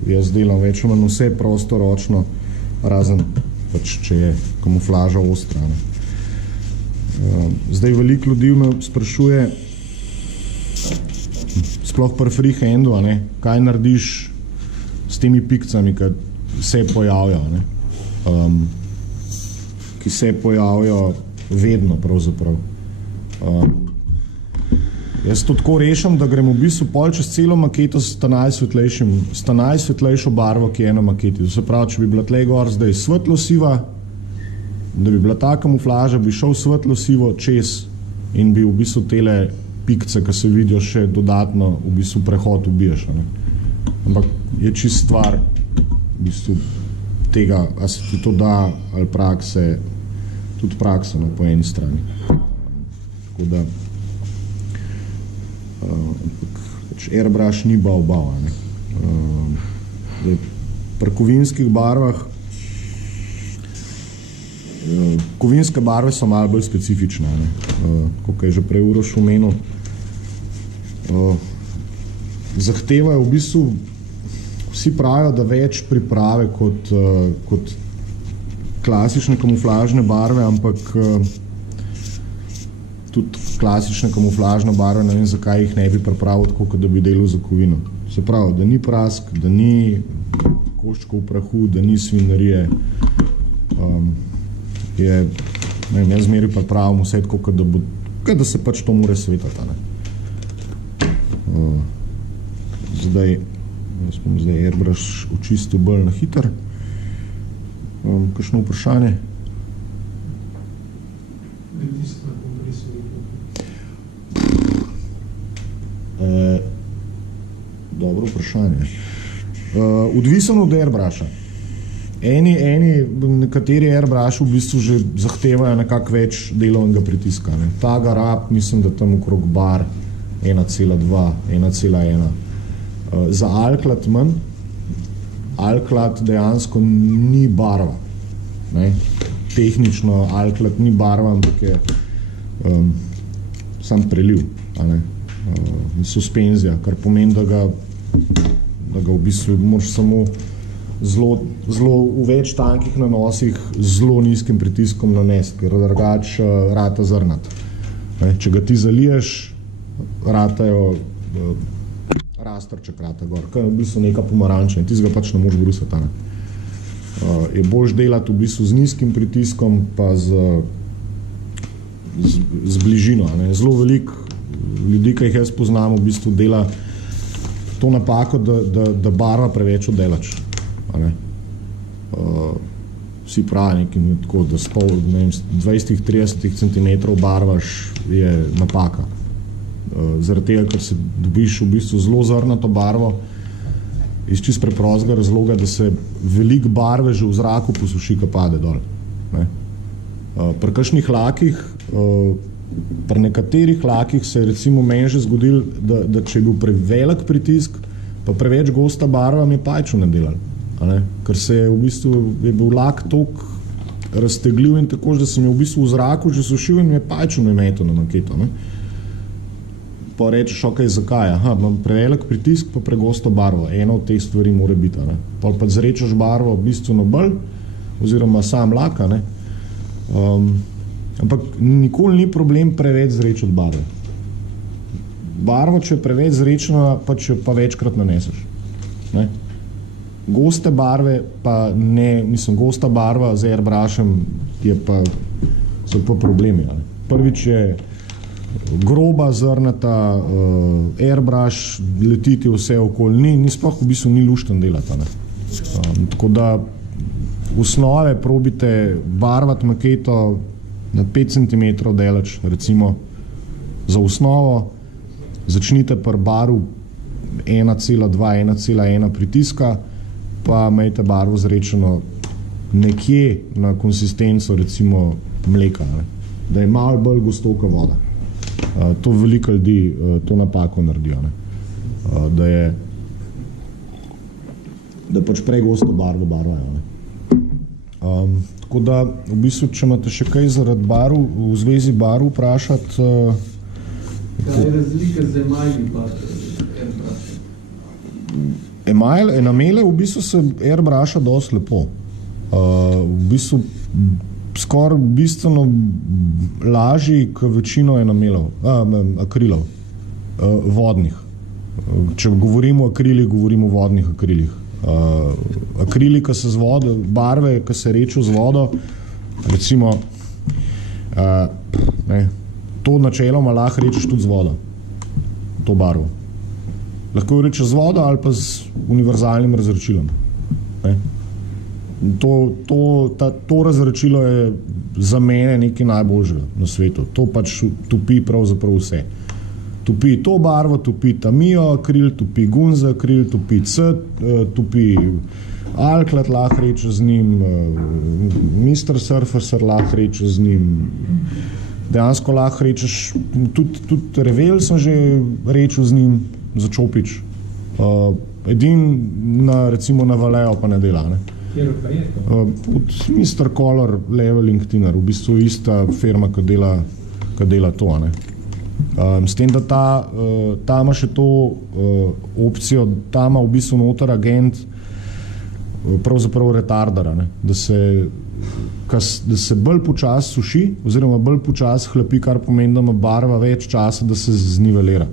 jaz delam več ali manj vse prostoročno, razen pač, če je kamuflaža ostra, ne. Zdaj veliko ljudi me sprašuje, sploh pri freehandu, ne, kaj narediš s temi pikcami, ki se pojavijo, ne. Ki se pojavijo vedno pravzaprav. Jaz to tako rešim, da grem v bistvu pol čez celo maketo s ta najsvetlejšo barvo, ki je na maketi. To se pravi, če bi bila tlej gor zdaj svetlo siva, da bi bila ta kamuflaža, bi šel svetlo sivo čez in bi v bistvu tele pikce, ki se vidijo še dodatno, v bistvu prehod ubiješ, ne. Ampak je čist stvar v bistvu tega, a se ti to da ali prakse, tudi praksa, no, po eni strani. Tako da airbrush ni bav, ne. Pri kovinskih barvah kovinske barve so malo bolj specifične, ne. Kako je že prej Uroš omenil, zahtevajo v bistvu, vsi pravijo, da več priprave kot klasične kamuflažne barve, ampak tudi klasične kamuflažne barve, ne vem, zakaj jih ne bi pripravil tako, kot da bi delal za kovino. Se pravi, da ni prask, da ni koščkov prahu, da ni svinarije, ne vem, jaz zmeri pripravim vse tako, kot da se pač to mora svetati, ne. Jaz bom zdaj airbrush očistil bolj na hiter. Kakšno vprašanje? Dobro vprašanje. Odvisno od airbrusha. Nekateri airbrushi v bistvu že zahtevajo nekako več delovnega pritiska, ne. Taga rab, mislim, da tam okrog bar 1,2, 1,1. Za alklat manj. Alklat dejansko ni barva, ne. Tehnično alklat ni barva, ampak je sam preliv, a ne. Suspenzija, kar pomeni, da ga v bistvu moraš samo zelo v več tankih nanosih z zelo nizkim pritiskom nanesti, ker drugače rata zrnat. Če ga ti zaliješ, ratajo rastrček rata gor, kaj je v bistvu neka pomaranča in ti ga pač ne moreš brusati. Je boljš delati v bistvu z nizkim pritiskom pa z bližino. Zelo veliko ljudi, ki jih jaz poznam, v bistvu dela to napako, da barva preveč oddelač. Vsi pravi nekim tako, da s 20-30 cm barvaš je napaka. Zaradi tega, ker se dobiš v bistvu zelo zrnato barvo iz čist preprostega razloga, da se veliko barve že v zraku posuši, ko pade dol. Pri kakšnih lakih, pri nekaterih lakih se je recimo meni že zgodilo, da če je bil prevelik pritisk, pa preveč gosta barva, mi je pajčo ne delali. Ker se je v bistvu je bil lak toliko raztegljiv in tako, da sem je v bistvu v zraku že sušil in mi je pajčo ne metal na maketo. Pa rečeš, ok, zakaj? Imam prevelik pritisk pa pregosto barvo. Ena od teh stvari mora biti. Pa zrečeš barvo bistveno bolj, oziroma sam lak, ampak nikoli ni problem preveč zrečati barve. Barvo, če je preveč zrečena, pač jo pa večkrat naneseš. Goste barve pa ne, gosta barva z airbrushom so pa problemi. Prvič je groba, zrnata, airbrush, letiti vse okoli, sploh v bistvu ni lušten delati. Tako da v osnove probite barvati maketo na 5 cm delač, recimo za osnovo, začnite pri baru 1,2, 1,1 pritiska, pa imejte barvo zrečeno nekje na konsistenco recimo mleka, da je malo bolj gostoka voda. To veliko ljudi to napako naredijo, da pač pregosto barvo barvajo. Tako da, v bistvu, če imate še kaj zaradi barv, v zvezi barv vprašati... Kaj je razlika z emajli pa airbrushom? Enamele v bistvu se airbrusha dosti lepo. V bistvu skoraj bistveno lažji k večino enamelov, akrilov, vodnih. Če govorimo o akrilih, govorimo o vodnih akrilih. Akrili, ki se z vodo, barve, ki se rečejo z vodo, recimo, to načeloma lahko rečeš tudi z vodo, to barvo. Lahko jo rečeš z vodo ali pa z univerzalnim razredčilom. To razredčilo je za mene nekaj najboljšega na svetu. To pač topi pravzaprav vse. Topi to barvo, topi Tamiyo akril, topi Gunza akril, topi topi Alklat lahko reče z njim, Mr. Surfacer lahko reče z njim. Dejansko lahko rečeš, tudi Revel sem že rečel z njim, za Čopič. Recimo na Valeo pa ne dela, Kjer pa je to? Od Mr. Color Leveling Thinner, v bistvu ista firma, ki dela to. S tem, da ta ima še to opcijo, ta ima v bistvu noter agent pravzaprav retardara, da se bolj počas suši, oziroma bolj počas hlapi, kar pomeni, da ima barva več časa, da se znivelira.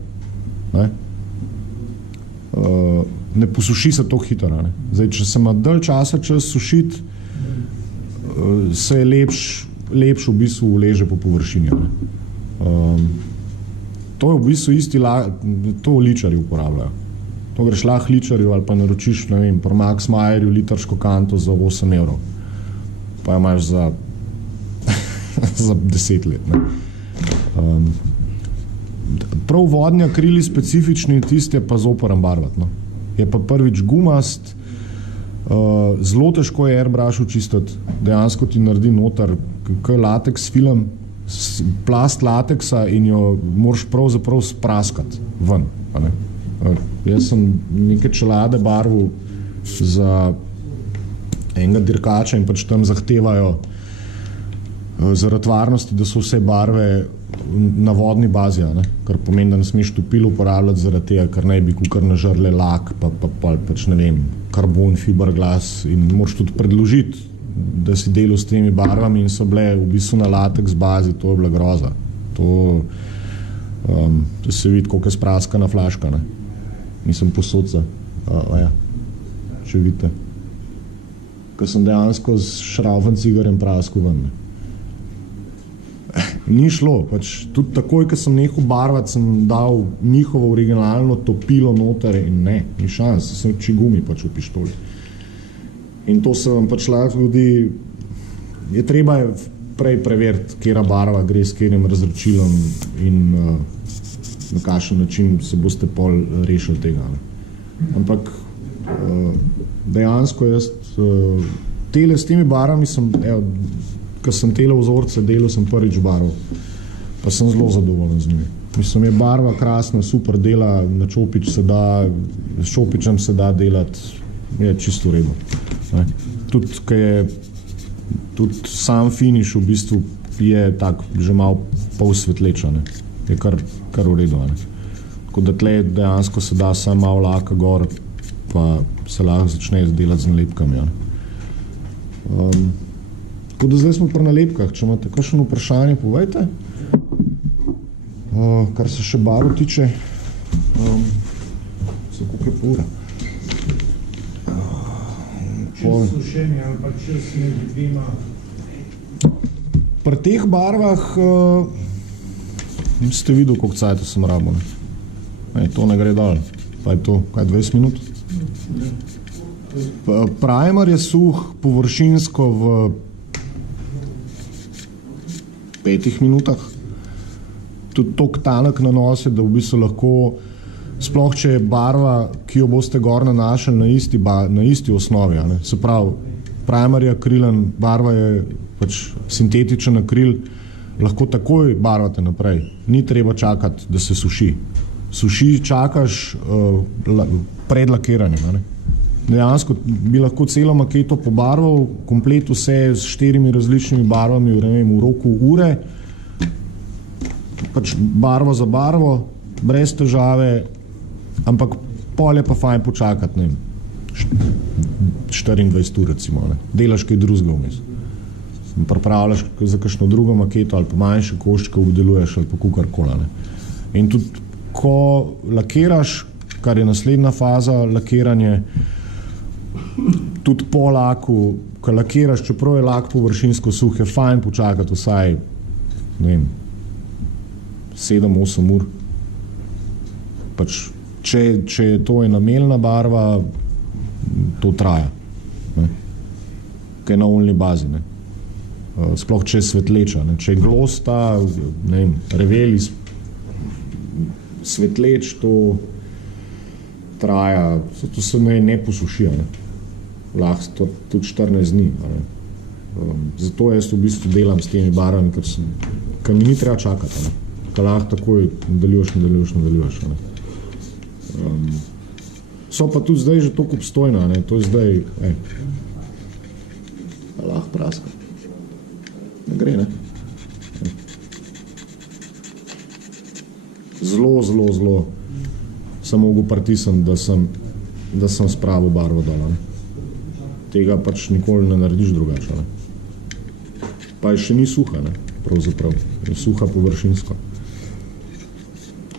Ne posuši se to hitro. Zdaj, če se ima dalj časa čas sušiti, se je lepš v bistvu uleže po površini. To je v bistvu isti, to ličarji uporabljajo. To greš lahko ličarju ali pa naročiš, ne vem, pri Max Mayerju litrsko kanto za 8 €. Pa jo imaš za 10 let. Prav vodni akrili specifični, tiste pa zoporen barvati. Je pa prvič gumast, zelo težko je airbrush očistiti, dejansko ti naredi noter kaj lateks film, plast lateksa in jo moraš pravzaprav spraskati ven. Jaz sem neke čelade barvu za enega dirkača in pač tam zahtevajo zaradi varnosti, da so vse barve na vodni bazi, kar pomeni, da ne smeš topil uporabljati zaradi tega, ker naj bi kukar nažrle lak, pač ne vem, karbon, fiberglas in moraš tudi predložiti, da si delal s temi barvami in so bile v bistvu na lateks bazi, to je bila groza. To se vidi, koliko je spraskana flaška, ne. Nisem posodca, ja, če vidite. Ko sem dejansko z šraufen cigarjem praskal ven, ne. Ni šlo, pač tudi takoj, ko sem nehal barvati, sem dal njihovo originalno topilo noter in ne, ni šans, sem čigumi pač v pištoli. In to se vam pač lahko zgodi, je treba prej preveriti, kjera barva gre s kjerim razročilom in na kakšen način se boste pol rešili tega. Ne. Ampak dejansko jaz s temi barvami sem, ko sem tele vzorce delal, sem prvič barval, pa sem zelo zadovoljen z njimi. Mislim, je barva krasna, super dela, na čopič se da, s čopičem se da delati, je čisto v redu. Ne. Tudi sam finiš v bistvu je tak, že malo polsvetleča, ne. Je kar v redu. Ne. Tako da tle dejansko se da samo malo laka gor, pa se lahko začne delati z nalepkami. Ja. Tako da zdaj smo pri nalepkah, če imate kakšno vprašanje, povejte. Kar se še barv tiče, koliko je pa ura? Čez sušenje ali pa čez med dvema? Pri teh barvah ste videli, koliko cajta sem rabil. To ne gre dal. Pa je to, 20 minut? Primer je suh površinsko v 5 minutah. Tudi toliko tanek nanos je, da v bistvu lahko, sploh če je barva, ki jo boste gor nanašali na isti osnovi. Ne? Se pravi, primer je akrilen, barva je pač sintetičen akril, lahko takoj barvate naprej. Ni treba čakati, da se suši. Suši čakaš pred lakiranjem. Ne? Dejansko bi lahko celo maketo pobarval, komplet vse s 4 različnimi barvami, v roku ure, pač barvo za barvo, brez težave, ampak pol je pa fajn počakati, ne vem, 24 ur recimo, ne. Delaš kaj drugega vmes. Pripravljaš za kakšno drugo maketo ali pa manjše koščke obdeluješ ali pa kukarkola, ne. In tudi, ko lakiraš, kar je naslednja faza lakiranje, tudi po laku, ko lakiraš, čeprav je lak površinsko suh, je fajn počakati vsaj, ne vem, 7-8 ur. Pač, če je to enamelna barva, to traja. Ne? Kaj na oljni bazi. Ne? Sploh, če je svetleča. Ne? Če je glosta, ne vem, reveli, svetleč, to traja, to se ne posuši. Ne? Lahko tudi 14 dni. Zato jaz v bistvu delam s temi barvami, ker mi ni treba čakati. Ne? Ker lahko takoj nadaljuješ. So pa tudi zdaj že toliko obstojna, ne? To je zdaj, lahko praska. Ne gre, ne? Zelo sem mogel pritisniti, da sem spravil barvo dala. Ne? Tega pač nikoli ne narediš drugače. Ne? Pa je še ni suha, ne? Pravzaprav. Je suha površinsko.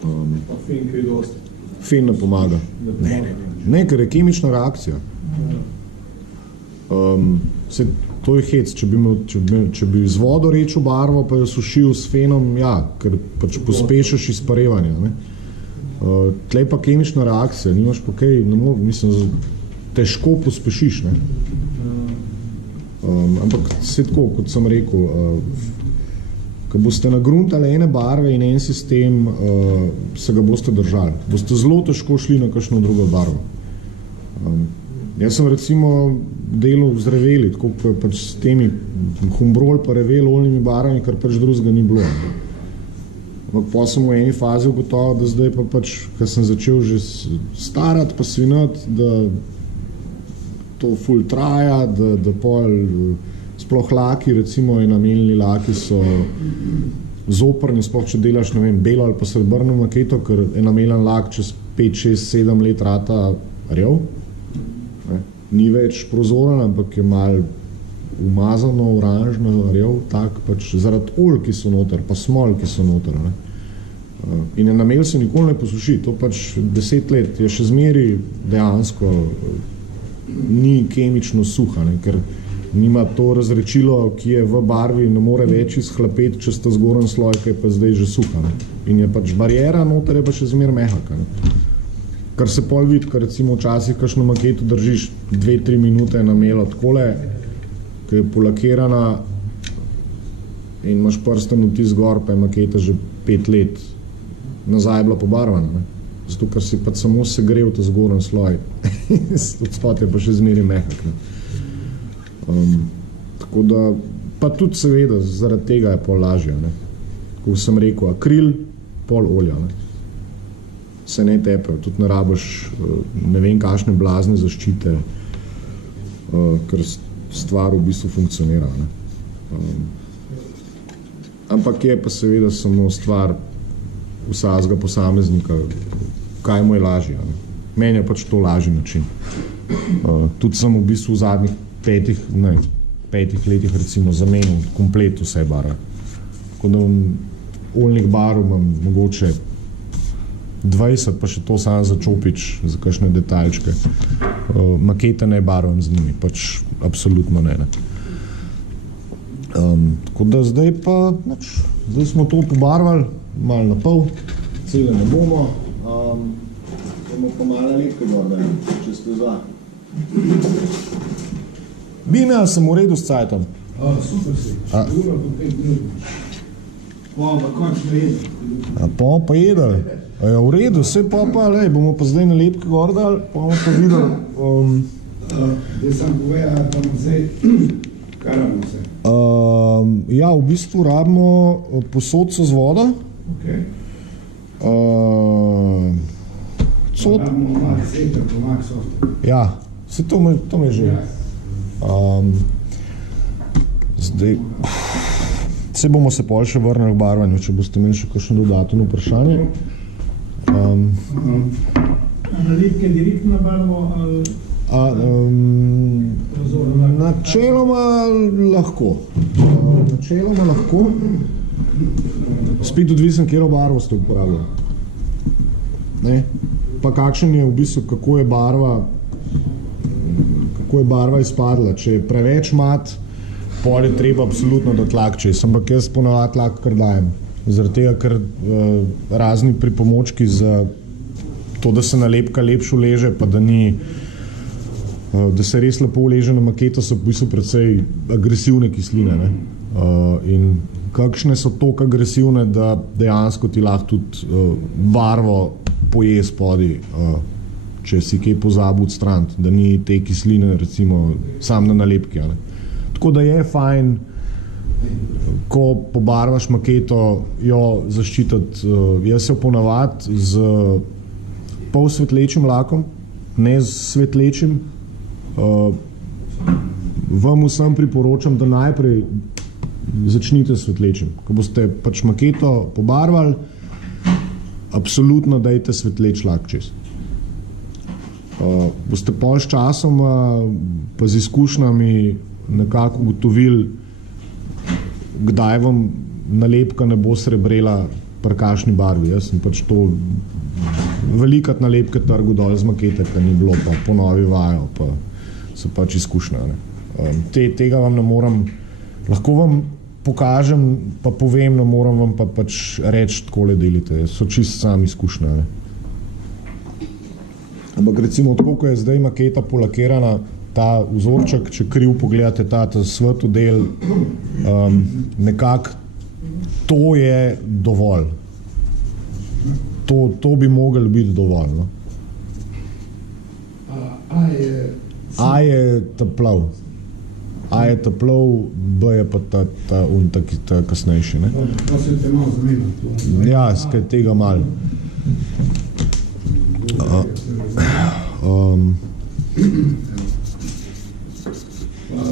Fen kaj dosti? Fen ne pomaga. Ne, ker je kemična reakcija. To je hec. Če bi z vodo rečil barvo, pa jo sušil s fenom, ja, ker pač pospešiš izparevanje. Ne? Tlej pa kemična reakcija, nimaš pa kaj, mislim, težko pospešiš, ne? Ampak se tako, kot sem rekel, ko boste nagruntali ene barve in en sistem, se ga boste držali. Boste zelo težko šli na kakšno drugo barvo. Jaz sem recimo delal z reveli, tako pač s temi humbrol pa revel oljnimi barvami, kar pač drugega ni bilo. Ampak pa sem v eni fazi ugotovil, da zdaj pa pač, ko sem začel že starati pa svinati, da to ful traja, da pol sploh laki, recimo enamelni laki so zoprn, sploh če delaš, ne vem, belo ali pa srebrno maketo, ker enamelen lak čez 5, 6, 7 let rata rjav. Ni več prozoren, ampak je malo umazano, oranžno rjav, tak pač zaradi olj, ki so noter, pa smol, ki so noter. Ne. In enamel se nikoli ne posuši, to pač 10 let je še zmeri dejansko ni kemično suha, ne, ker nima to razrečilo, ki je v barvi, ne more več izhlapeti čez ta zgoren sloj, ki je pa zdaj že suha. Ne. In je pač bariera, noter je pa še zmer mehaka. Ne. Kar se pol vidi, ker recimo včasih kakšno maketo držiš 2-3 minute enamelo takole, ki je polakirana in imaš prsten vtis gor, pa je maketa že 5 let nazaj bila pobarvana. Ne. Zato, ker si pa samo segrel ta zgoren sloj. Odspod je pa še zmeri mehak. Ne. Tako da, pa tudi seveda, zaradi tega je pol lažje. Ne. Ko sem rekel, akril, pol olja. Ne. Se ne tepejo, tudi ne rabiš ne vem kakšne blazne zaščite, ker stvar v bistvu funkcionira. Ne. Ampak je pa seveda samo stvar vsakega posameznika, kaj mu je lažje. Ne. Meni je pač to lažji način. Tudi sem v bistvu v zadnjih 5 letih recimo zamenil komplet vse barve. Tako da oljnih barv imam mogoče 20, pa še to sam za čopič, za kakšne detaljčke. Makete ne barvam z njimi, pač absolutno ne. Tako da zdaj pa, zdaj smo to pobarvali, malo na pol, cele ne bomo. Bomo pa malo lepke gor, če ste za. Bine, sem v redu s cajtom? Super si, ura po 5 minut. Pa končno jedel. Pa jedel. Ja, v redu, vse pa, lej, bomo pa zdaj na lepke gor dali, pa bomo pa videli. Zdaj sem povedal, da bomo zdaj, kaj rabimo se? Ja, v bistvu rabimo posodco z vodo. Okay. Rabimo Max Eter, pa Max Softer. Ja, vse to me že. Zdaj, se bomo se pol še vrnili k barvanju, če boste imeli še kakšno dodatno vprašanje. Nalepke direktno barvo ali načeloma lahko. Načeloma lahko. Spet odvisen, katero barvo ste uporabljali. Ne? Pa kakšen je v bistvu, kako je barva izpadla. Če je preveč mat, pol je treba absolutno dati tlak čez, ampak jaz ponavadi tlak kar dajem. Zaradi tega, ker razni pripomočki za to, da se nalepka lepše uleže, pa da ni, da se res lepo uleže na maketo, so v bistvu precej agresivne kisline. Ne? In kakšne so toliko agresivne, da dejansko ti lahko tudi barvo poje spodi, če si kaj pozabil odstraniti, da ni te kisline recimo sam na nalepki. Ne? Tako da je fajn, ko pobarvaš maketo, jo zaščititi. Jaz se ponavadi z pol svetlečim lakom, ne z svetlečim. Vam vsem priporočam, da najprej začnite s svetlečim. Ko boste pač maketo pobarvali, absolutno dajte svetleč lak čez. Boste pol s časom pa z izkušnjami nekako ugotovili, kdaj vam nalepka ne bo srebrela pri kakšni barvi. Jaz sem pač to velikrat nalepke trgu dol z makete, pa ni bilo, pa ponovi vajo, pa so pač izkušnja. Tega vam ne morem, lahko vam pokažem, pa povem, ne morem vam pa pač reči, takole delite. So čisto sami izkušnja. Ampak recimo, tako ko je zdaj maketa polakirana, ta vzorček, če kriv pogledate ta svetu del, nekako to je dovolj. To bi moglo biti dovolj. No? A je taplav. A je taplav, B je pa ta kasnejši. Ne? Pa se te malo zamenil. Ja, skaj tega malo.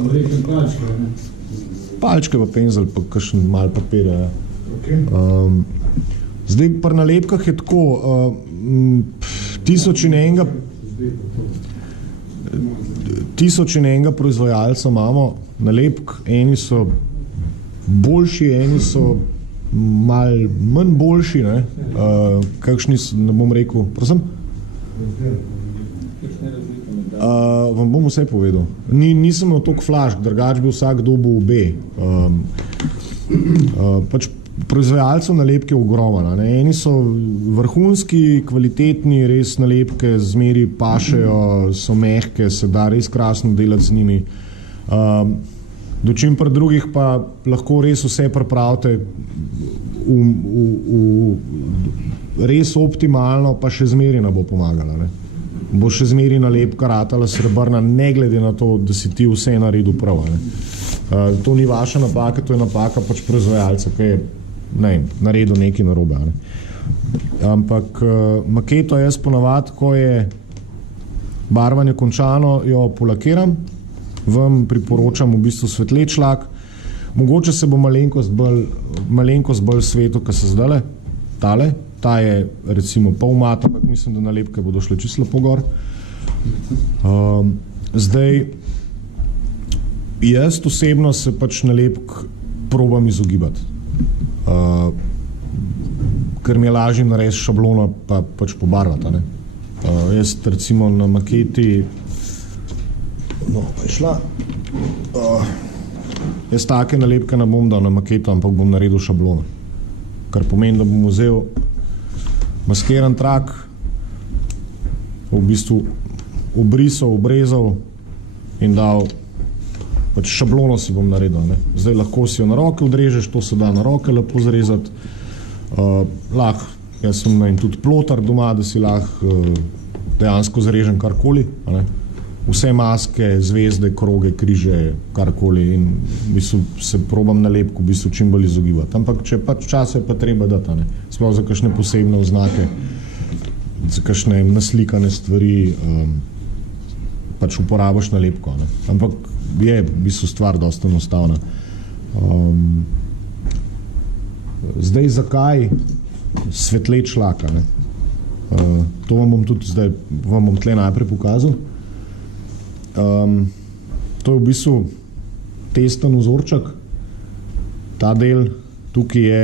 Verjetno palčke, ne? Palčke pa penzel, pa kakšen malo papirja. Zdaj, pri nalepkah je tako, tisoč in enega proizvajalca imamo nalepk, eni so boljši, eni so malo manj boljši, ne? Kakšni so, ne bom rekel, prosim? Vam bom vse povedal. Nisem imel toliko flašk, drugače bi vsak dobil obe. Pač proizvajalcev nalepke je ogromno. Eni so vrhunski, kvalitetni, res nalepke zmeri pašejo, so mehke, se da res krasno delati z njimi. Dočim pri drugih pa lahko res vse pripravite res optimalno, pa še zmeri ne bo pomagala. Ne? Bo še zmeri nalepka ratala srebrna, ne glede na to, da si ti vse naredil prav. Ne? To ni vaša napaka, to je napaka pač proizvajalca, ki je naredil nekaj narobe. Ne? Ampak maketo jaz ponavadi, ko je barvanje končano, jo polakiram, vam priporočam v bistvu svetleč lak. Mogoče se bo malenkost bolj svetu, kot se zdajle, tale. Ta je recimo pol mat, ampak mislim, da nalepke bodo šle čisto lepo gor. Zdaj, jaz osebno se pač nalepk probam izogibati. Ker mi je lažje narediti šablono, pa pač pobarvati. Ne? Jaz recimo na maketi pa je šla. Jaz take nalepke ne bom dal na maketo, ampak bom naredil šablono. Kar pomeni, da bom vzel maskiran trak, v bistvu obrisal, obrezal in dal, pač šablono si bom naredil. Ne? Zdaj lahko si jo na roke odrežeš, to se da na roke lepo zrezati. Lahko, jaz sem tudi plotar doma, da si lahko dejansko zrežem karkoli. Ne? Vse maske, zvezde, kroge, križe, karkoli in v bistvu se probam nalepku v bistvu čim bolj izogibati. Ampak če pač čas je pa treba dati, ne? Sploh za kakšne posebne oznake, za kakšne naslikane stvari, pač uporabiš nalepko. Ne? Ampak je v bistvu stvar dosta enostavna. Zdaj, zakaj svetleč laka? Ne? To vam bom tudi zdaj, vam bom tle najprej pokazal. To je v bistvu testen vzorček. Ta del tukaj je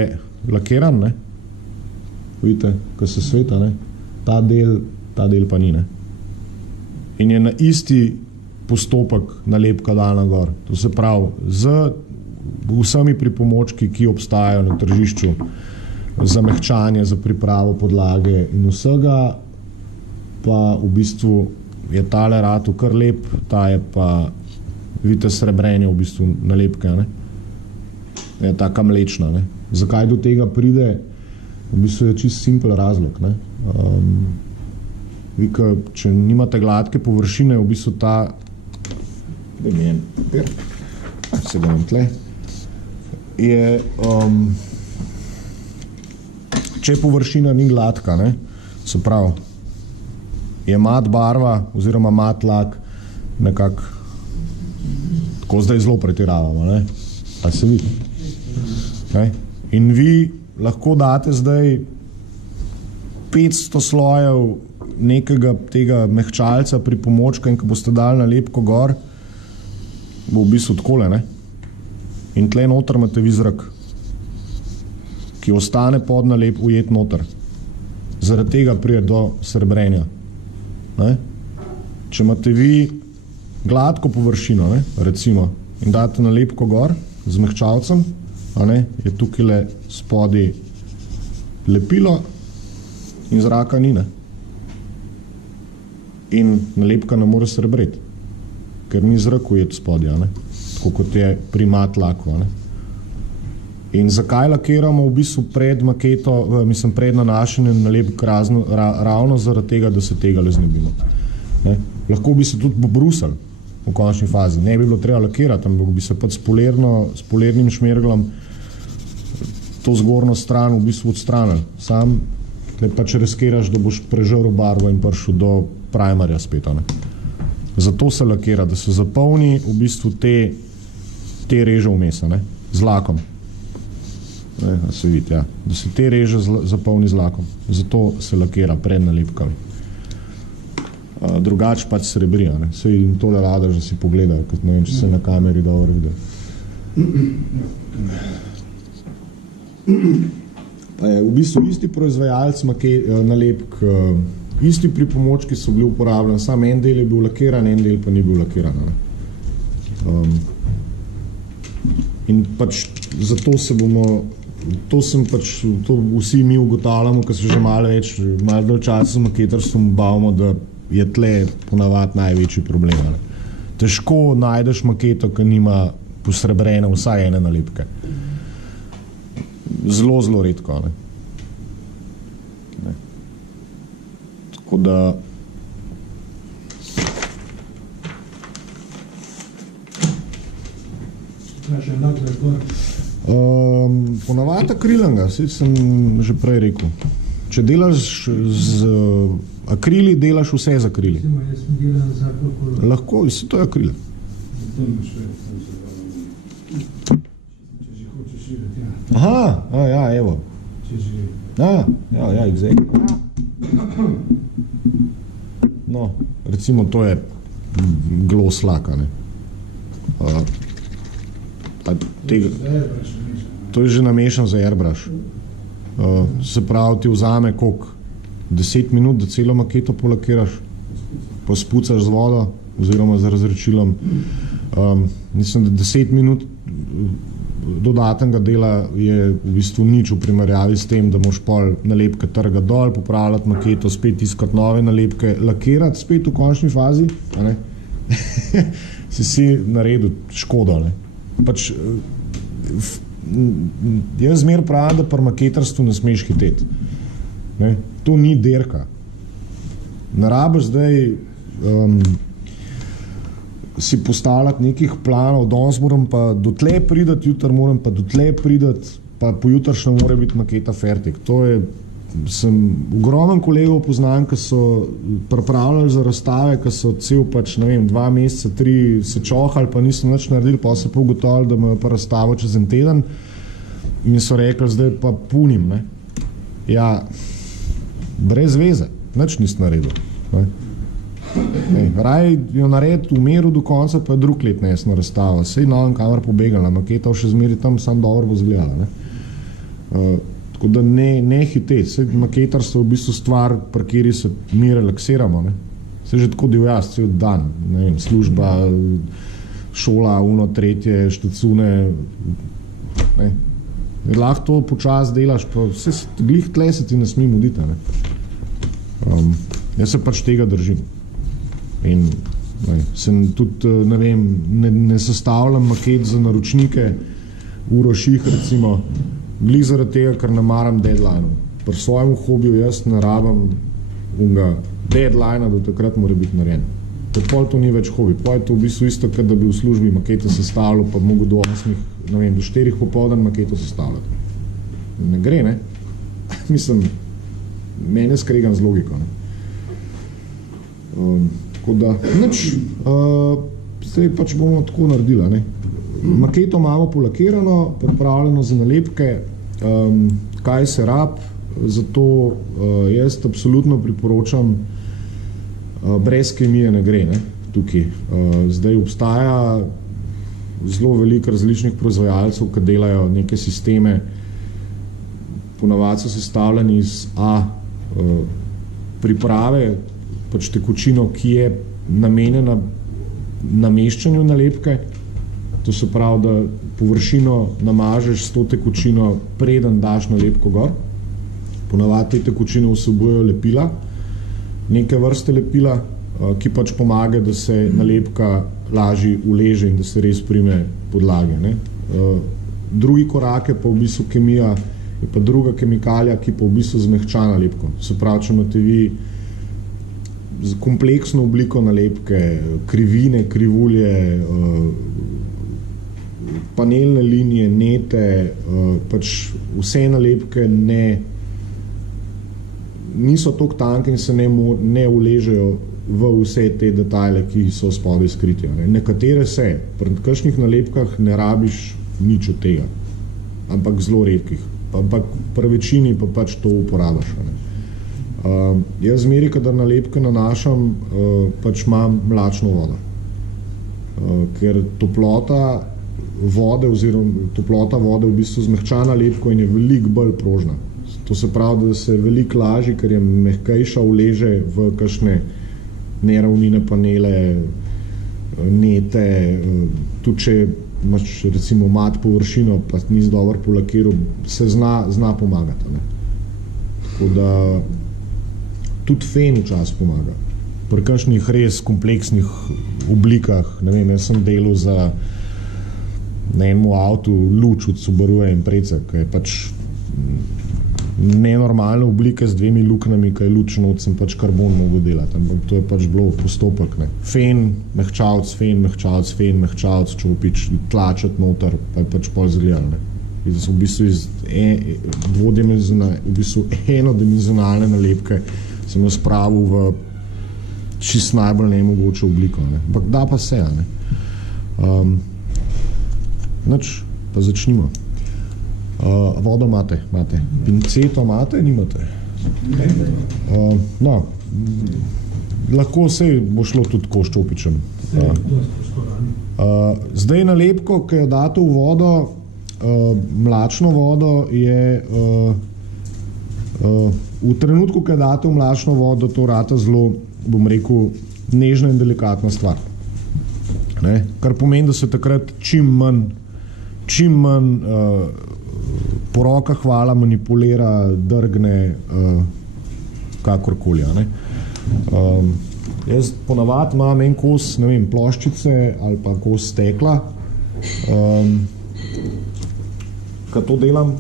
lakiran, ne? Vidite, ko se sveta, ne? Ta del pa ni, ne? In je na isti postopek nalepka dana gor. To se pravi, z vsemi pripomočki, ki obstajajo na tržišču, za mehčanje, za pripravo podlage in vsega, pa v bistvu je tale ratu kar lep, ta je pa, vidite, srebrenje v bistvu nalepka, ne? Je taka mlečna, ne? Zakaj do tega pride? V bistvu je čist simpel razlog, ne? Če nimate gladke površine, v bistvu ta, da mi je papir, se ga vam tle, je, če površina ni gladka, ne? Se pravi, je mat barva oziroma mat lak nekako, tako zdaj zelo pretiravamo, ne? A se vidi? Okay? In vi lahko date zdaj 500 slojev nekega tega mehčalca pripomočka in ko boste dali nalepko gor, bo v bistvu takole, ne? In tle noter imate vi zrak, ki ostane pod nalep ujet noter. Zaradi tega pride do srebrenja. Ne? Če imate vi gladko površino, ne? Recimo, in date nalepko gor z mehčalcem, ne? Je tukaj spodi lepilo in zraka ni, ne? In nalepka ne more srebreti, ker ni zrak ujet spodja, ne? Tako kot je pri mat laku. Ne? In zakaj lakiramo v bistvu pred maketo, mislim pred nanašanjem nalepk ravno zaradi tega, da se tega le znebimo. Ne? Lahko bi se tudi pobrusali v končni fazi. Ne bi bilo treba lakirati, ampak bi se pač s polernim šmerglom to zgornjo stran v bistvu odstranili. Sam le pač riskiraš, da boš prežrl barvo in prišel do primarja spet. Ne? Zato se lakira, da se zapolni v bistvu te reže vmes, ne? Z lakom. Se vidi, ja. Da se te reže zapolni z lakom. Zato se lakira pred nalepkami. Drugače pač srebrija. Sej jim tole rada, že si pogledajo, kot ne vem, če se na kameri dobro vidi. Pa je v bistvu isti proizvajalec nalepk, isti pripomočki so bili uporabljeni, samo en del je bil lakiran, en del pa ni bil lakiran. In pač zato se bomo, to vsi mi ugotavljamo, ko se že malo dalj časa z maketarstvom bavimo, da je tle ponavadi največji problem. Težko najdeš maketo, ki nima posrebrene vsaj ene nalepke. Zelo, zelo redko. Ne. Tako da ponavadi akrilanga, sem že prej rekel. Če delaš z akrili, delaš vse z akrili. Lahko, to je akril. Aha, ja, evo. Ja, exactly. No, recimo to je gloss laka, ne. To je že namešan za airbrush. Se pravi, ti vzame koliko? 10 minut, da celo maketo polakiraš, pa spucaš z vodo oziroma z razrečilom. Mislim, da 10 minut dodatnega dela je v bistvu nič v primerjavi s tem, da moš pol nalepke trgati dol, popravljati maketo, spet iskati nove nalepke, lakirati spet v končni fazi, a ne? si naredil škodo, ne? Pač, jaz zmer pravim, da pri maketarstvu ne smeš hiteti. Ne? To ni derka. Ne rabiš zdaj si postavljati nekih planov, danes moram pa dotle pridati, jutri moram pa dotle pridati, pa pojutrišnjem mora biti maketa fertik. To je, sem ogromen kolegov poznam, ki so pripravljali za razstave, ki so cel pač, ne vem, 2 meseca, 3 se čohali, pa niso nič naredili, pa se pa ugotovili, da imajo pa razstavo čez en teden in so rekli, zdaj pa punim, ne. Ja, brez veze, nič nisi naredil, ne. Raj jo naredi v miru do konca, pa je drug let nesno razstava. Sej novem kamer pobegala, maketa še zmeri tam, sam dobro bo zgledala, ne. Tako da ne hiteti. Sej maketarstvo je v bistvu stvar, pri kateri se mi relaksiramo, ne. Sej že tako divjast, cel dan, ne vem, služba, šola, tretje, štacune, ne. Lahko to počas delaš, pa vse glih tle se ti ne sme muditi, ne. Jaz se pač tega držim. In sem tudi, ne vem, ne sestavljam maket za naročnike v Roših, recimo, glih zaradi tega, ker ne maram deadline-ov. Pri svojem hobiju jaz ne rabim unga deadline-a, do takrat mora biti narejen. Pol to ni več hobi. Pol je to v bistvu isto, kot da bi v službi maketo sestavljal, pa mogo do 8, ne vem, do 4 popoldan maketo sestavljati. Ne gre, ne? Mislim, mene skregam z logiko, ne? Tako da, nič, zdaj pač bomo tako naredila, ne. Maketo imamo polakirano, pripravljeno za nalepke, kaj se rab, zato jaz absolutno priporočam, brez kemije ne gre, ne, tukaj. Zdaj obstaja zelo veliko različnih proizvajalcev, ki delajo neke sisteme, ponavadi so sestavljeni iz priprave, pač tekočino, ki je namenjena nameščanju nalepke, to se pravi, da površino namažeš s to tekočino, preden daš nalepko gor. Ponavadi te tekočine vsebujejo lepila, neke vrste lepila, ki pač pomaga, da se nalepka lažje uleže in da se res prime podlage, ne. Drugi korak je pa v bistvu kemija, je pa druga kemikalija, ki pa v bistvu zmehča nalepko. Se pravi, če imate vi kompleksno obliko nalepke, krivine, krivulje, panelne linije, nete, pač vse nalepke niso toliko tanke in se ne uležejo v vse te detajle, ki so spodaj skriti. Nekatere se, pri kakšnih nalepkah ne rabiš nič od tega. ampak zelo redkih. Ampak pri večini pa pač to uporabiš. Jaz zmeri, kadar nalepke nanašam, pač imam mlačno vodo. Ker toplota vode v bistvu zmehča nalepko in je veliko bolj prožna. To se pravi, da se veliko lažje, ker je mehkejša, uleže v kakšne neravnine, panele, nete, tudi če imaš recimo mat površino, pa nisi dobro polakiral, se zna pomagati. Ne? Tako da tudi fen včasih pomaga. Pri kakšnih res kompleksnih oblikah, ne vem, jaz sem delal za na enemu avtu luč od Subaruja in Preca, ki je pač nenormalne oblike z 2 luknjami, ki je luč not, sem pač karbon mogel delati, ampak to je pač bilo postopek. Ne. Fen, mehčavc, čopič, tlačet noter, pa je pač pol zgledal. V bistvu enodimenzionalne nalepke sem jo spravil v čist najbolj nemogočo obliko. Ne. Ampak da pa se, ne. Nič, pa začnimo. Vodo imate? Pinceto imate? Nimate? No, lahko se bo šlo tudi tako s čopičem. Zdaj nalepko, ki jo date v vodo, mlačno vodo, je v trenutku, ki jo date v mlačno vodo, to rata zelo, bom rekel, nežna in delikatna stvar. Ne? Kar pomeni, da se takrat čim manj po rokah hvala, manipulira, drgne, kakorkoli. Jaz ponavadi imam en kos, ne vem, ploščice ali pa kos stekla, kad to delam,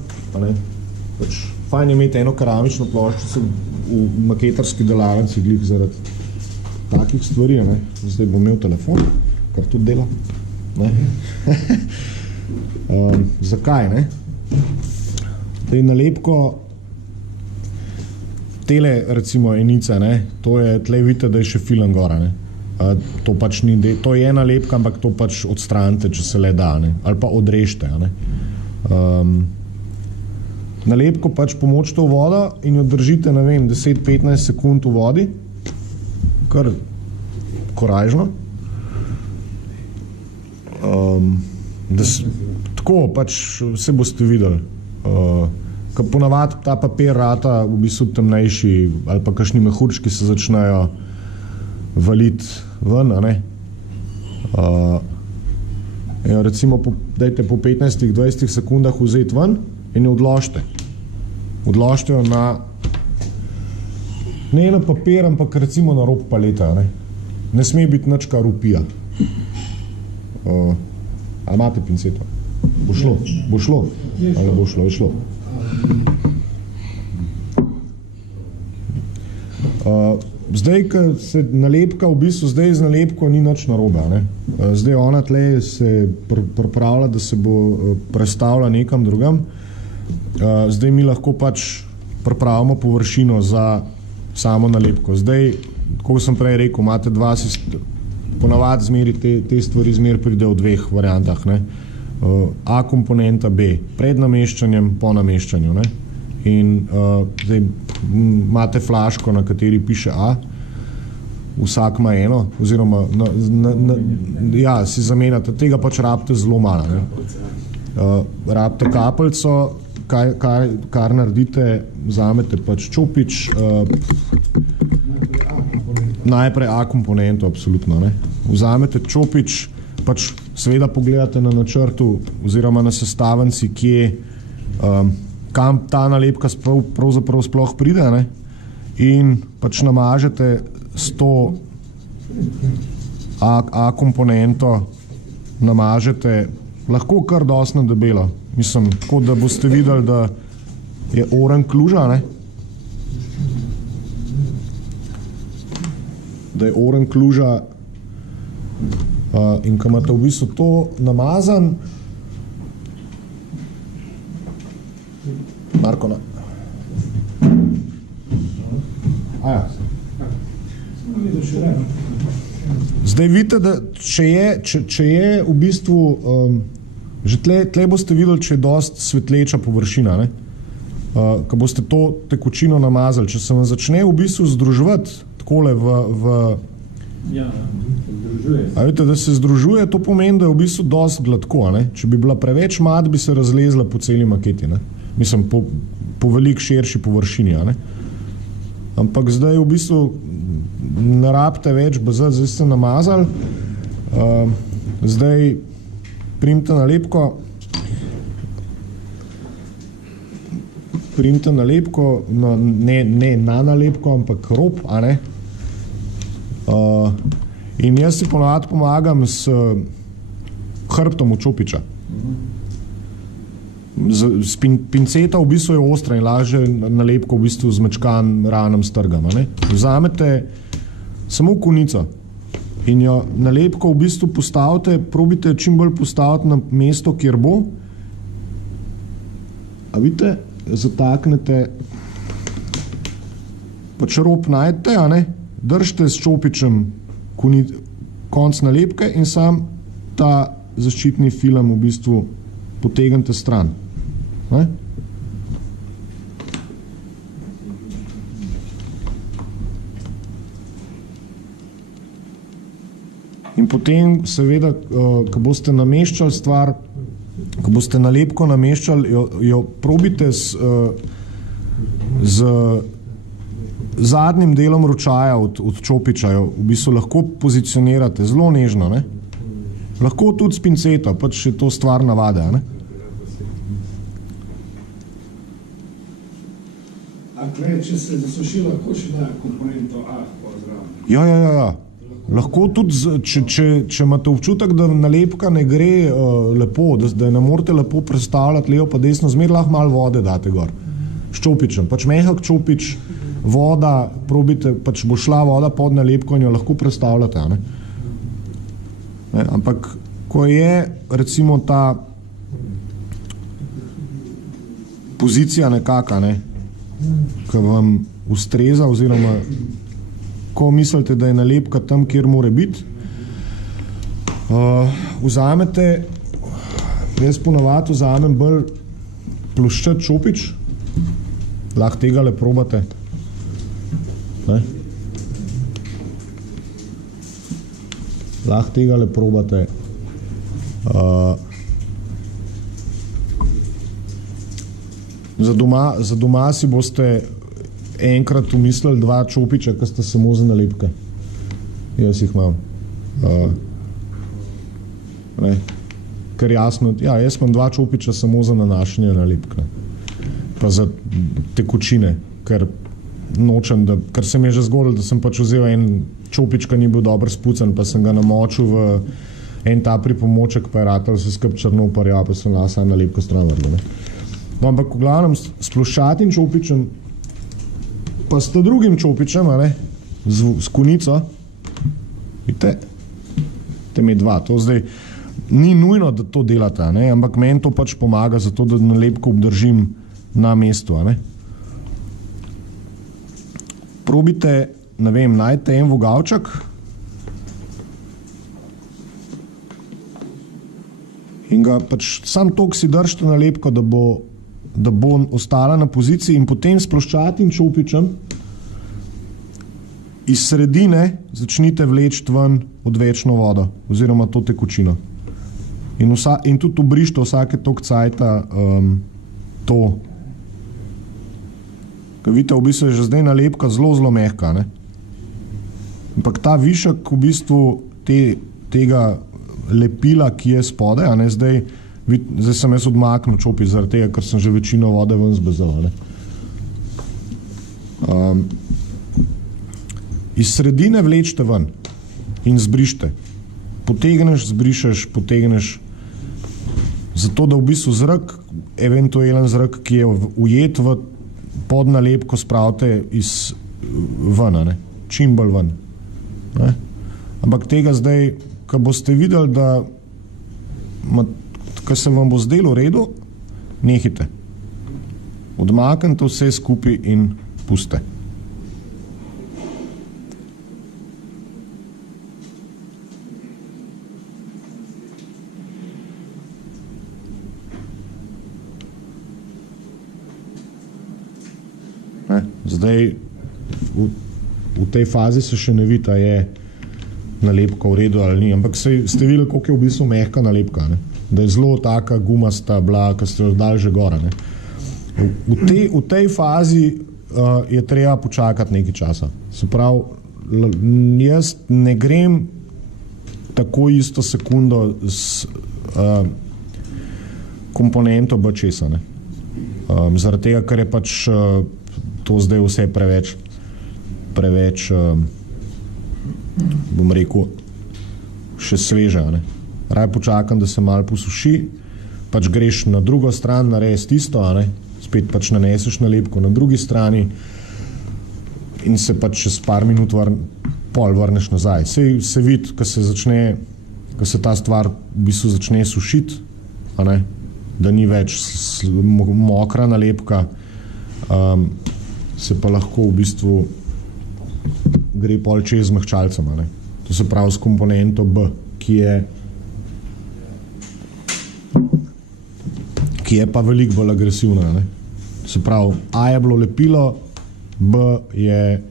pač fajn je imeti eno keramično ploščico v maketarski delavnici glih zaradi takih stvari, ne. Zdaj bom imel telefon, kar tudi delam. Ne. Zakaj, ne? Zdaj nalepko tele, recimo enica, ne, to je, tle vidite, da je še filan gora, ne. To pač ni, to je nalepka, ampak to pač odstranite, če se le da, ne, ali pa odrežite, ne. Nalepko pač pomočite v vodo in jo držite, ne vem, 10-15 sekund v vodi, kar korajžno. Tako, pač vse boste videli. Ker ponavadi ta papir rata v bistvu temnejši ali pa kakšni mehurčki se začnejo valiti ven, a ne? Recimo dajte po 15-20 sekundah vzeti ven in jo odložite. Odložite jo ne na papir, ampak recimo na rob paleta, ne? Ne sme biti nič, kar upija. Ali imate pinceto? Bo šlo? Ali bo šlo? Je šlo. Zdaj, ko se nalepka, v bistvu zdaj z nalepko ni nič narobe, ne? Zdaj ona tle se pripravlja, da se bo prestavila nekam drugam. Zdaj mi lahko pač pripravimo površino za samo nalepko. Zdaj, kot sem prej rekel, imate ponavadi zmeri te stvari zmeri pridejo v 2 variantah, ne? A komponenta, B, pred nameščanjem, po nameščanju, ne? In zdaj imate flaško, na kateri piše A, vsak ima eno, oziroma ja, si zamenjate, tega pač rabite zelo malo, ne? Rabite kapeljico, kar naredite, vzamete pač čopič, najprej A komponento, absolutno, ne? Vzamete čopič, pač seveda pogledate na načrtu oziroma na sestavenci, kje, kam ta nalepka pravzaprav sploh pride, ne? In pač namažete s to A komponento, namažete lahko kar dosti debelo. Mislim, tako da boste videli, da je oranj kluža, ne? Da je oranj kluža in ko imate v bistvu to namazan, Marko, na. Aja. Zdaj vidite, da če je v bistvu Že tle boste videli, če je dost svetleča površina, ne? Ko boste to tekočino namazali. Če se vam začne v bistvu združevati takole združuje. A vidite, da se združuje, to pomeni, da je v bistvu dost gladko, ne? Če bi bila preveč mat, bi se razlezla po celi maketi, ne? Mislim, po veliko širši površini, ne? Ampak zdaj v bistvu ne rabite več bazati, zdaj ste namazali, zdaj primite nalepko, ne na nalepko, ampak rob, a ne? In jaz si ponavadi pomagam s hrbtom od čopiča. Pinceta v bistvu je ostra in laže nalepko v bistvu zmečkan ranem strgam, a ne? Vzamete samo konico in jo nalepko v bistvu postavite, probite čim bolj postaviti na mesto, kjer bo. A vidite, zataknete, pač rob najdete, a ne? Držite s čopičem konc nalepke in sam ta zaščitni film v bistvu potegnete stran. Ne? In potem seveda, ko boste nameščali stvar, ko boste nalepko nameščali, jo probite z zadnjim delom ročaja od čopiča, jo v bistvu lahko pozicionirate zelo nežno, ne? Lahko tudi s pinceto, pač je to stvar navade, ne? Če se zasuši, lahko še da komponento A pozdrav. Ja. Lahko tudi, če imate občutek, da nalepka ne gre lepo, da ne morete lepo predstavljati levo pa desno, zmer lahko malo vode date gor. S čopičem, pač mehak čopič, voda, probite, pač bo šla voda pod nalepko in jo lahko predstavljate, ne? Ampak, ko je recimo ta pozicija nekaka, ne, ko vam ustreza oziroma ko mislite, da je nalepka tam, kjer more biti, vzamete, jaz ponavadi vzamem bolj ploščat čopič, lahko tega le probate, ne? Lahko tega le probate. Za doma si boste enkrat umislili 2 čopiča, ki sta samo za nalepke. Jaz jih imam. Ne? Ker jasno, ja, jaz imam 2 čopiča samo za nanašanje nalepke. Pa za tekočine, ker nočem, ker se mi je že zgodilo, da sem pač vzel en čopič, ki ni bil dobro spucan, pa sem ga namočil v en ta pripomoček, pa je ratal se skup črno uparjal, pa sem sam nalepko stran vrgel, ne. No, ampak v glavnem s ploščatim čopičem, pa s drugim čopičem, a ne, s konico, vidite, te me 2, to zdaj ni nujno, da to delate, a ne, ampak meni to pač pomaga za to, da nalepko obdržim na mestu, a ne. Probite, ne vem, najdete en vogalček in ga pač sam toliko si držite nalepko, da bo ostala na poziciji in potem s ploščatim čopičem iz sredine začnite vleči ven odvečno vodo oziroma to tekočino. In tudi obrište vsake toliko cajta to. Ker vidite, v bistvu je že zdaj nalepka zelo mehka, ne? Ampak ta višek v bistvu tega lepila, ki je spodaj, a ne, zdaj sem jaz odmaknil čopič zaradi tega, ker sem že večino vode ven zbezal, ne? Iz sredine vlečite ven in zbrište. Potegneš, zbrišeš, potegneš, zato da v bistvu zrak, eventualen zrak, ki je ujet pod nalepko, spravite ven, ne? Čim bolj ven. Ne? Ampak tega zdaj, ko boste videli, da ko se vam bo zdelo v redu, nehite. Odmaknite vse skupaj in pustite. Ne? Zdaj, v tej fazi se še ne vidi, a je nalepka v redu ali ni, ampak ste videli, koliko je v bistvu mehka nalepka, ne? Da je zelo taka gumasta bila, ki ste jo dali že gora. Ne? V tej fazi je treba počakati nekaj časa. Se pravi, jaz ne grem tako isto sekundo s komponento B česa. Ne? Zaradi tega, ker je pač to zdaj vse preveč bom rekel, še sveže. Ne? Raj počakam, da se malo posuši, pač greš na drugo stran, naredиш tisto, a ne? Spet pač naneseš nalepko na drugi strani in se pač čez par minut pol vrneš nazaj. Se vidi, ko se ta stvar v bistvu začne sušiti, a ne? Da ni več mokra nalepka, se pa lahko v bistvu gre pol čez z mehčalcem. A ne? To se pravi s komponento B, ki je pa veliko bolj agresivna. Ne? Se pravi, A je bilo lepilo, B je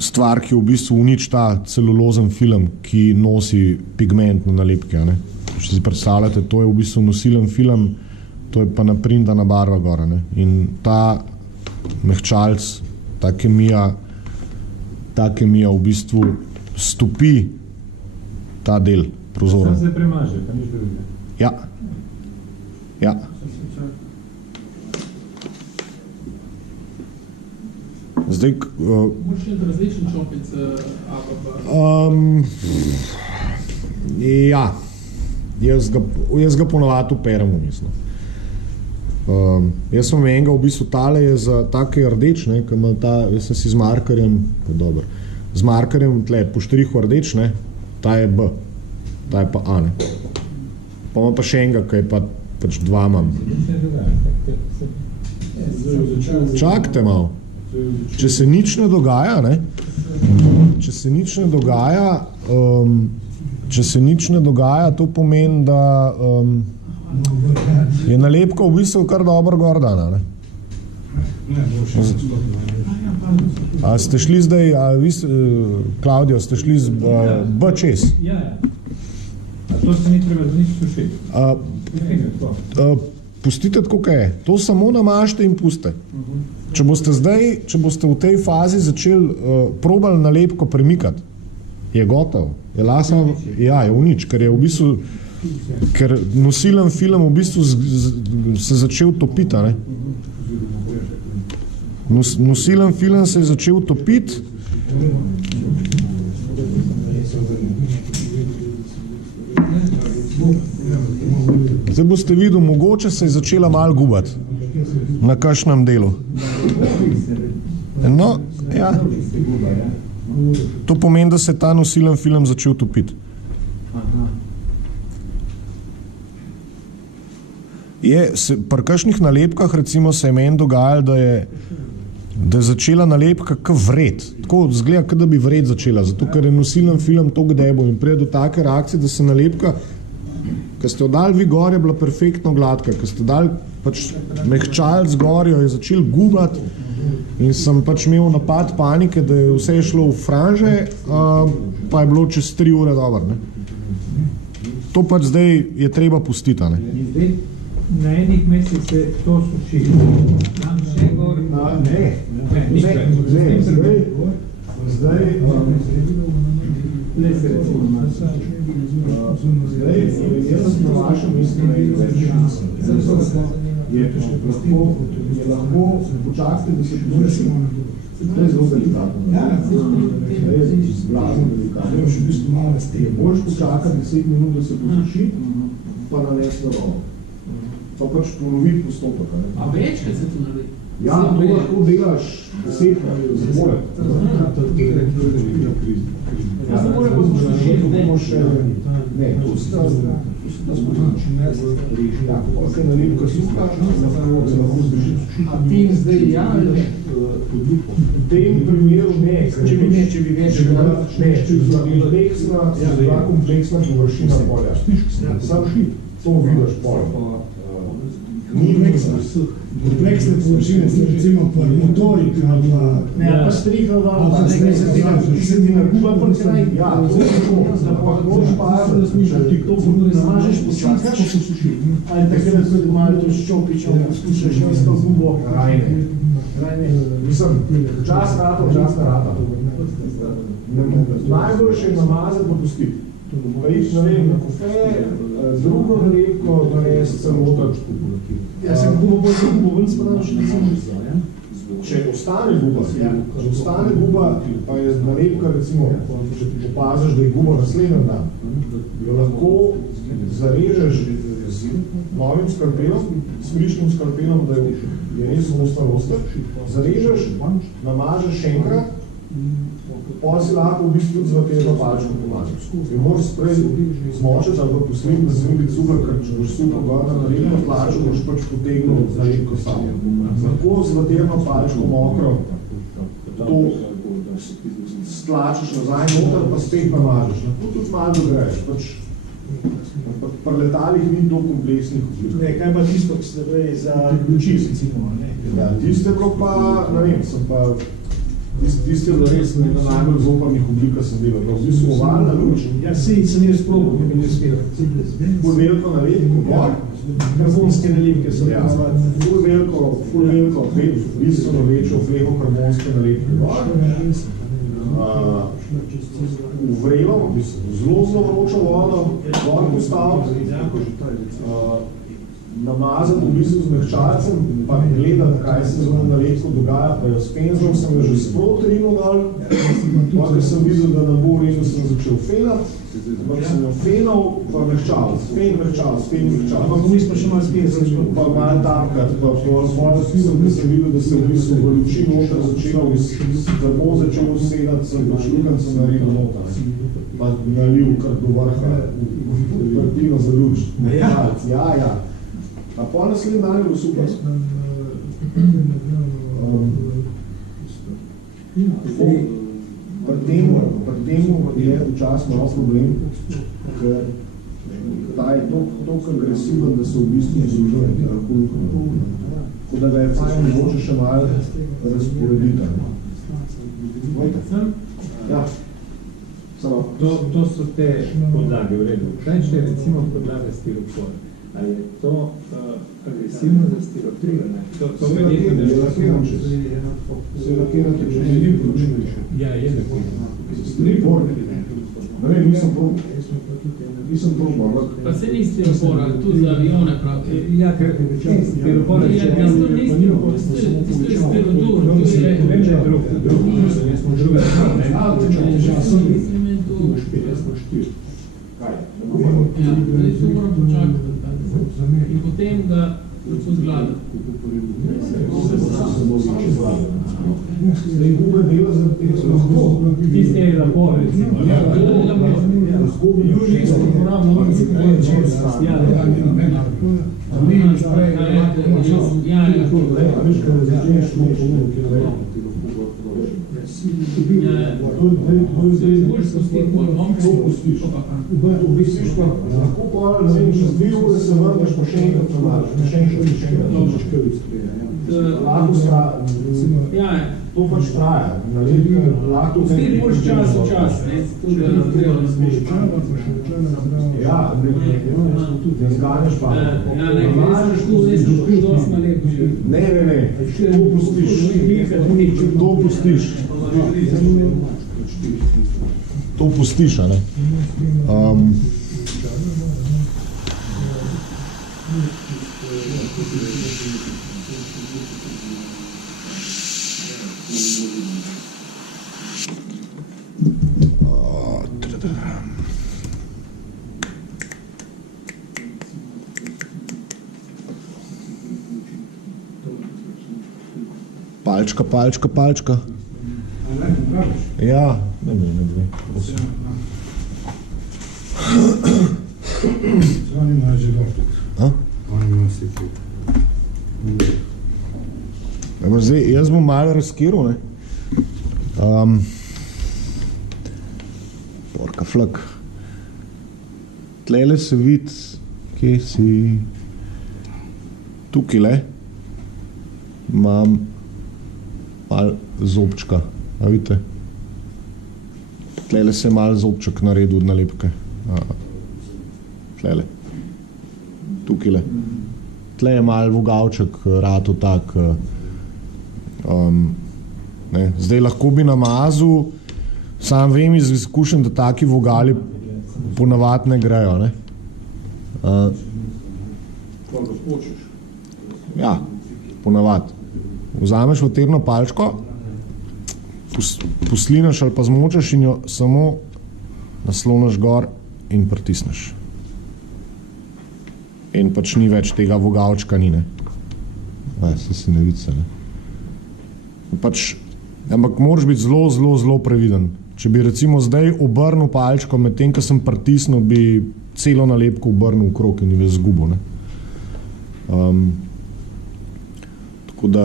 stvar, ki v bistvu uniči ta celulozen film, ki nosi pigment na nalepke. Ne? Če si predstavljate, to je v bistvu nosilen film, to je pa naprintana barva gora. Ne? In ta mehčalc, ta kemija v bistvu stopi ta del prozora. Sam se premaže, pa nič drugega. Ja. Ja. Zdaj, moraš imeti različen čopic A pa B? Ja. Jaz ga ponovadi operem umestno. Jaz sem enega, v bistvu tale je za take rdeč, ne, ki ima ta, jaz sem si z markerjem, dobro, z markerjem tle po štrihu rdeč, ne, ta je B, ta je pa A, ne. Pa imam pa še enega, ki je pa pač dva imam. Čakajte malo. Če se nič ne dogaja, ne, če se nič ne dogaja, to pomeni, da je nalepka v bistvu kar dobro gor dana, ne. A ste šli zdaj, Klaudijo, ste šli z B čez? Ja. To se ni treba z nič sušiti. Pustite tako, kaj je. To samo namažite in pustite. Če boste v tej fazi začeli probali nalepko premikati, je gotovo. Je lasno, ja, je unič, ker je v bistvu, ker nosilen film v bistvu se začel topiti, ne? Nosilen film se je začel topiti. Zdaj boste videli, mogoče se je začela malo gubati na kakšnem delu. No, ja. To pomeni, da se je ta nosilen film začel topiti. Pri kakšnih nalepkah, recimo, se je meni dogajalo, da je začela nalepka vred. Tako zgleda, da bi vred začela, zato ker je nosilen film toliko debel in prije do take reakcije, da se nalepka, ko ste jo dali vi gor, je bila perfektno gladka, ko ste dali pač mehčalc gor, jo je začel gubati in sem pač imel napad panike, da je vse šlo v franže, pa je bilo čez 3 ure dobro. Ne? To pač zdaj je treba pustiti. Ne? Na enih mesecih se to suši. Tam še gor? Ne. Zdaj, jaz sem na vašem mestu je lahko počakajte, da se površi. To je zelo delikatno. To je blazno delikatno. Še v bistvu malo nasteje. Moraš počakati 10 minut, da se posuši, pa nanesti na rovo. Pa pač ponoviti postopek. A večkrat se to naredi? Ja, to lahko delaš 10 zmore. Ja, to bomo še... Ne, to sta polka nalepka suha, lahko zbeži. A tim zdaj ja ali ne? V tem primeru ne. Če bi več kompleksna površina polja. Sam to vidiš polja. Ni kompleksne površine, recimo po motorih ali pa... Ne, pa striha ali pa nekaj se ti naguba po kraj. Ja, to je to. Pa moraš pa to namažeš počakaš, ali takrat tudi malo to ščopičo, poskušaš isto gubo. Rajne. Mislim, čas rata. Najboljše je namazati pa pustiti. Pa ići, ne vem, na kofe, drugo nalepko, donesti celotač. Ja sem gubo ven spravil, če ostane guba, pa je nalepka, recimo, če ti opaziš, da je guba naslednji dan, jo lahko zarežeš z novim skalpelom, s friškim skalpelom, da je res oster, zarežeš, namažeš še enkrat, pa si lahko v bistvu tudi z vaterno palčko pomažeš. Jo moraš sprej zmočiti ali pa posliti, da se ne biti super, ker če boš super gorna naredno tlačo, boš pač potegnil nalepko samo. Lahko z vaterno palčko mokro to stlačiš nazaj noter, pa spet namažeš. Lahko tudi malo dogreješ. Pri letalih ni to kompleksnih oblik. Ne, kaj pa tisto, ki ste bili za luči, recimo, ne? Ja, tiste bilo pa, ne vem, sem pa Tiste je res ena najbolj zoparnih oblika sem delal. V bistvu ovalna luč. Ja, sem jaz probal, ki mi je uspel. Ful veliko nalepko, gor. Karbonske nalepke so nazvati. Ful veliko, bistveno večjo fleho karbonske nalepke, gor. V vrelo, zelo vročo vodo, gor postaviti. Namazati v bistvu z mehčalcem, pa gledati, kaj se z nalepko dogaja, pa jo s penzom sem jo že sprot rinil dol, pa ker sem videl, da ne bo redu, sem začel fenati, pa sem jo fenal, pa mehčalc, fen mehčalc. Ampak mi smo še malo s penzom. Pa malo tapkati, pa razvojno spisem, ker sem videl, da se v bistvu v luči noter začela, da bo začel sedati, sem počlukan, sem naredil noter. Pa nalil kar do vrha, vrtino za luč. Ja. A po naslednji dan je bilo super. Pri temu je včasih malo problem, ker ta je toliko agresiven, da se v bistvu izlužuje. Tako da ga je fajn mogoče še malo razporediti. Ja. To so te podlage v redu. Kaj še recimo podlage stiropora? Ali je to agresivno za stiropor? To verjetno ne lakiran čez. Se lakiran čez ni vključeno. Ja, je lakiran. Stiropor. Ne vem, nisem probal. Pa se ni stiropor, ali tu za avione pravi? Ja, ker stiropor je še tisto je stirodur, tu je vem, da je drug. Jaz smo druga strana. Kaj? Ja, to moram počakati. In potem ga pozglada. Zdaj gube dela za lahko. Tiste je labor, recimo. Lahko bi južnik se uporabno vrci čez. Lahko pa, ne vem, čez 2 ure se vrneš, pa še enkrat premaraš, še enkrat. Lahko to pač traja. Spet boš čas v čas, ne? Tudi na treba razmišljati. Ja, ne zganeš pa. Ja, ne greš tu, veš, što smo lepši. Ne, to pustiš. To pustiš, a ne? Palčka. Ja, ne dve. Oni imajo že doštok. Oni imajo vse to. Zdaj, jaz bom malo razkiral, ne? Porka flak. Tlele se vidi, kje si. tukaj imam malo zobčka, a vidite? Tlele se je malo zobček naredil od nalepke. Tlele. Tukaj. Tle je malo vogalček, rado tak. Zdaj lahko bi namazal, sam vem iz izkušenj, da taki vogali ponavadi ne grejo. Ne? Koliko hočeš? Ja, ponavadi. Vzameš vaterno palčko, poslinaš ali pa zmočeš in jo samo nasloniš gor in pritisneš. In pač ni več tega vogalčka, ni, ne. Se si ne vica, ne. Pač, ampak moraš biti zelo, zelo, zelo previden. Če bi recimo zdaj obrnil palčko, med tem, ko sem pritisnil, bi celo nalepko obrnil v krog in bi zgubil, ne. Tako da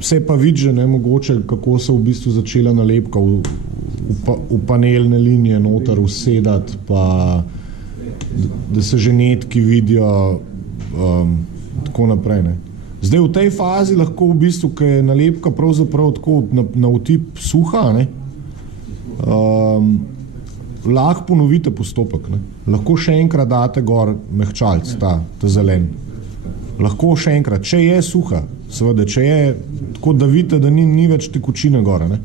vse pa vidi že, ne, mogoče, kako se v bistvu začela nalepka v panelne linije noter usedati, pa da se že netki vidijo, tako naprej, ne. Zdaj v tej fazi lahko v bistvu, ko je nalepka pravzaprav tako na vtip suha, ne, lahko ponovite postopek, ne. Lahko še enkrat date gor mehčalc, ta zelen. Lahko še enkrat, če je suha, seveda, če je tako, da vidite, da ni več tekočine gore, ne.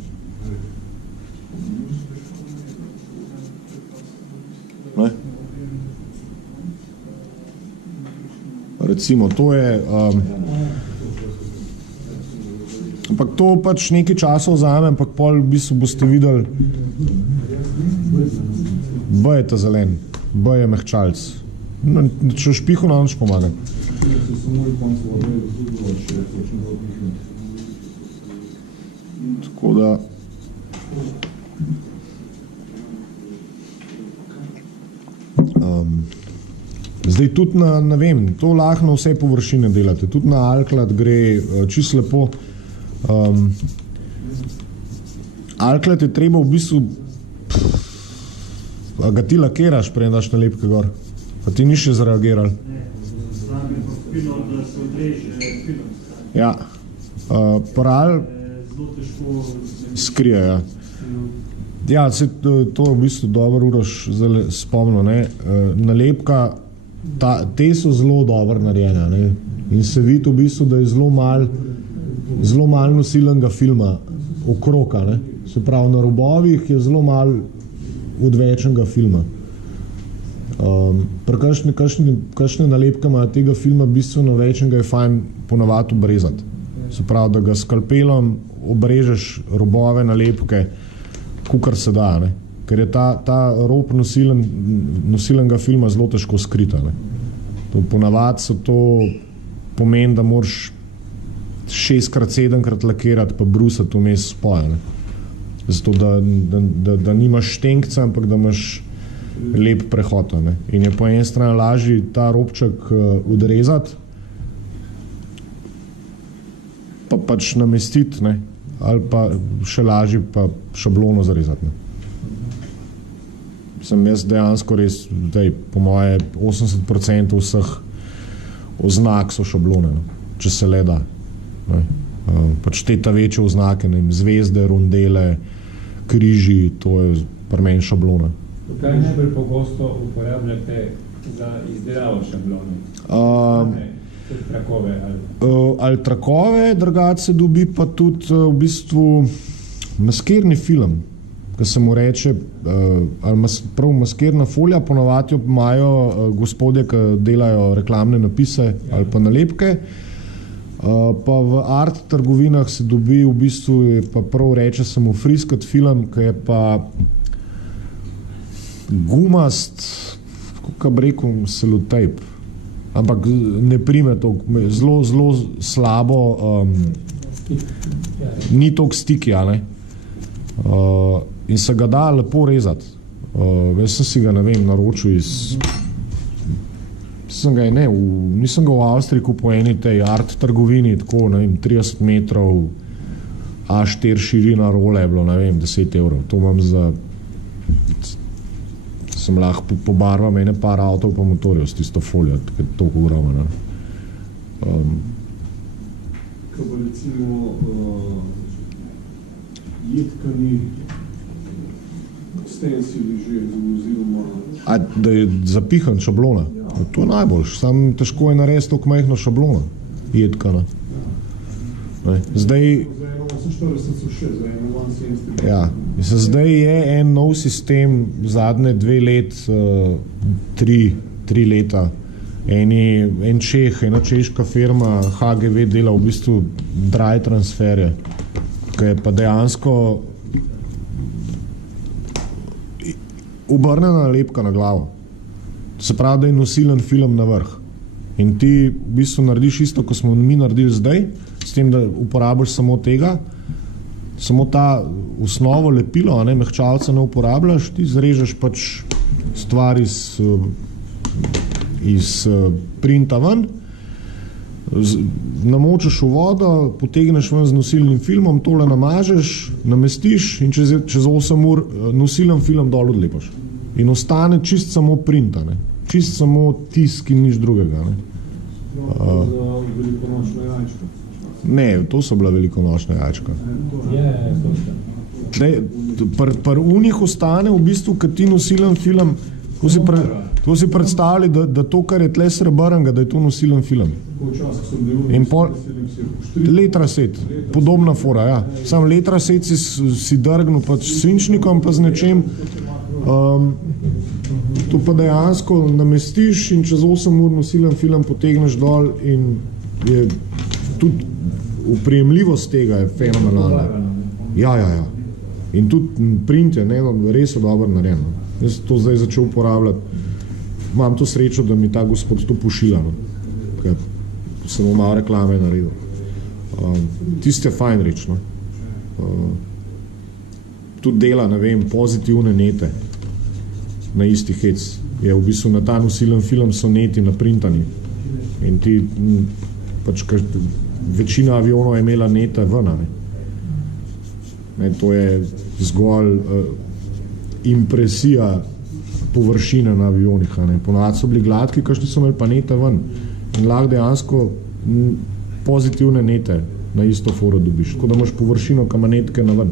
Ne? Recimo, to je, ampak to pač nekaj časa vzame, ampak pol v bistvu boste videli, B je ta zelen, B je mehčalc. Če špihu nam nič pomaga. Tako da zdaj tudi ne vem, to lahko na vse površine delate, tudi na alklat gre čisto lepo. Alklat je treba v bistvu, ga ti lakiraš, prej daš nalepke gor, pa ti ni še zareagiral. Da se odreže film. Ja, paral skrije, ja. Ja, to je v bistvu dobro Uroš zdaj spomnil, ne. Nalepka, te so zelo dobro narejene, ne. In se vidi v bistvu, da je zelo malo nosilnega filma okroka, ne. Se pravi, na robovih je zelo malo odvečnega filma. Pri kakšne nalepke imajo tega filma bistveno več in ga je fajn ponavadi obrezati. Se pravi, da ga skalpelom obrežeš robove nalepke, kakor se da, ne. Ker je ta rob nosilnega filma zelo težko skrita, ne. Ponavadi se to pomeni, da moraš 6x, 7x lakirati pa brusati vmes spoja, ne. Zato, da nimaš štenkca, ampak da imaš lep prehod, ne. In je po eni strani lažji ta robček odrezati, pa pač namestiti, ne, ali pa še lažji pa šablono zarezati, ne. Jaz dejansko res, po moje 80% vseh oznak so šablone, ne, če se le da. Ne. Pač te ta večje oznake, ne, zvezde, rondele, križi, to je pri meni šablona. Kaj najbolj pogosto uporabljate za izdelavo šablone? Trakove ali trakove, drugače se dobi pa tudi v bistvu maskirni film, ki se mu reče, prav maskirna folija, ponavadi imajo gospodje, ki delajo reklamne napise ali pa nalepke, pa v art trgovinah se dobi v bistvu, pa prav reče se mu friskat film, ki je pa gumast, kako bi rekel, selotejp, ampak ne prime to, zelo, zelo slabo, ni toliko stiki, ne. In se ga da lepo rezati. Jaz sem si ga, ne vem, naročil nisem ga v Avstriji kupil eni tej art trgovini, tako, ne vem, 30 metrov A4 širina role je bilo, ne vem, 10 €. To imam sem lahko pobarvam ene par avtov pa motorjev s tisto folijo, tako je toliko ogromno. Kaj pa recimo jedkani stensili že oziroma... A da je zapihan šablona? Ja. To je najboljš, samo težko je narediti tako majhno šablono, jedkana. Zdaj... Ja, zdaj je en nov sistem, zadnje 2 let, 3 leta. En Čeh, ena češka firma HGV dela v bistvu dry transferje, ki je pa dejansko obrnjena lepka na glavo. Se pravi, da je nosilen film na vrh. In ti v bistvu narediš isto, ko smo mi naredili zdaj, s tem, da uporabiš samo tega, samo ta osnovo lepilo, mehčalca ne uporabljaš, ti zrežeš pač stvar iz printa ven, namočiš v vodo, potegneš ven z nosilnim filmom, tole namažeš, namestiš in čez 8 ur nosilen film dol odlepaš. In ostane čist samo printa, čist samo tisk in nič drugega. Velikonočna jajčka. Ne, to so bila velikonočna jajčka. Pri unih ostane v bistvu, kad ti nosilen film, to si predstavljali, da to, kar je tle srebrnega, da je to nosilen film. In letraset, podobna fora, ja. Sam letraset si drgnil pač s svinčnikom pa z nečem, to pa dejansko namestiš in čez 8 ur nosilen film potegneš dol in je tudi uprijemljivost tega je fenomenalna. Ja. In tudi print je res dobro narejen. Jaz to zdaj začel uporabljati. Imam to srečo, da mi ta gospod to pošilja. Ker sem malo reklame naredil. Tiste je fajn reč. Tudi dela, ne vem, pozitivne nete na isti hec. Je v bistvu na ta nosilen film so neti naprintani. In ti pač večina avionov je imela neta ven. To je zgolj impresija površine na avionih. Ponavadi so bili gladki, kakšni so imeli pa neta ven. In lahko dejansko pozitivne nete na isto foro dobiš. Tako da imaš površino kamanetke na ven.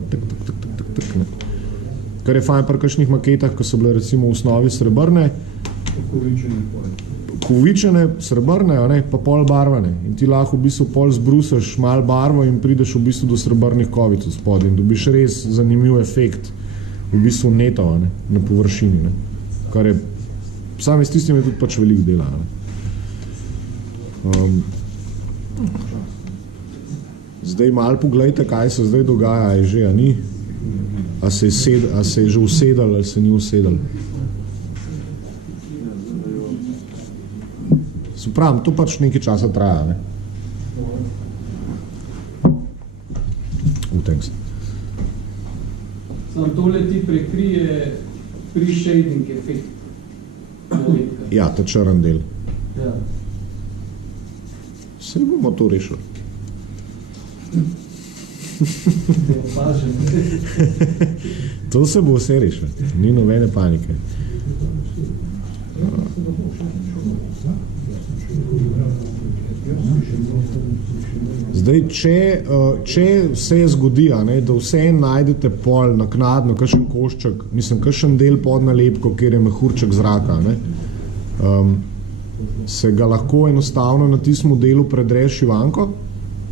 Kar je fajn pri kakšnih maketah, ko so bile recimo v osnovi srebrne, kovičene, srebrne, pa pol barvane. In ti lahko v bistvu pol zbrusaš malo barvo in prideš v bistvu do srebrnih kovic od spodaj in dobiš res zanimiv efekt v bistvu netov na površini. Kar je, sami s tistim je tudi pač veliko dela. Zdaj malo pogledajte, kaj se zdaj dogaja, je že, a ni? A se je že usedal ali se ni usedal? Pravim, to pač nekaj časa traja, Thanks. Samo tole ti prekrije pre-shading efekt. Ja, ta črn del. Ja. Saj bomo to rešili. To se bo vse rešilo. Ni nobene panike. Zdaj, če se zgodi, da vse najdete pol naknadno, kakšen košček, kakšen del pod nalepko, kjer je mehurček zraka, se ga lahko enostavno na tistem delu predre šivanko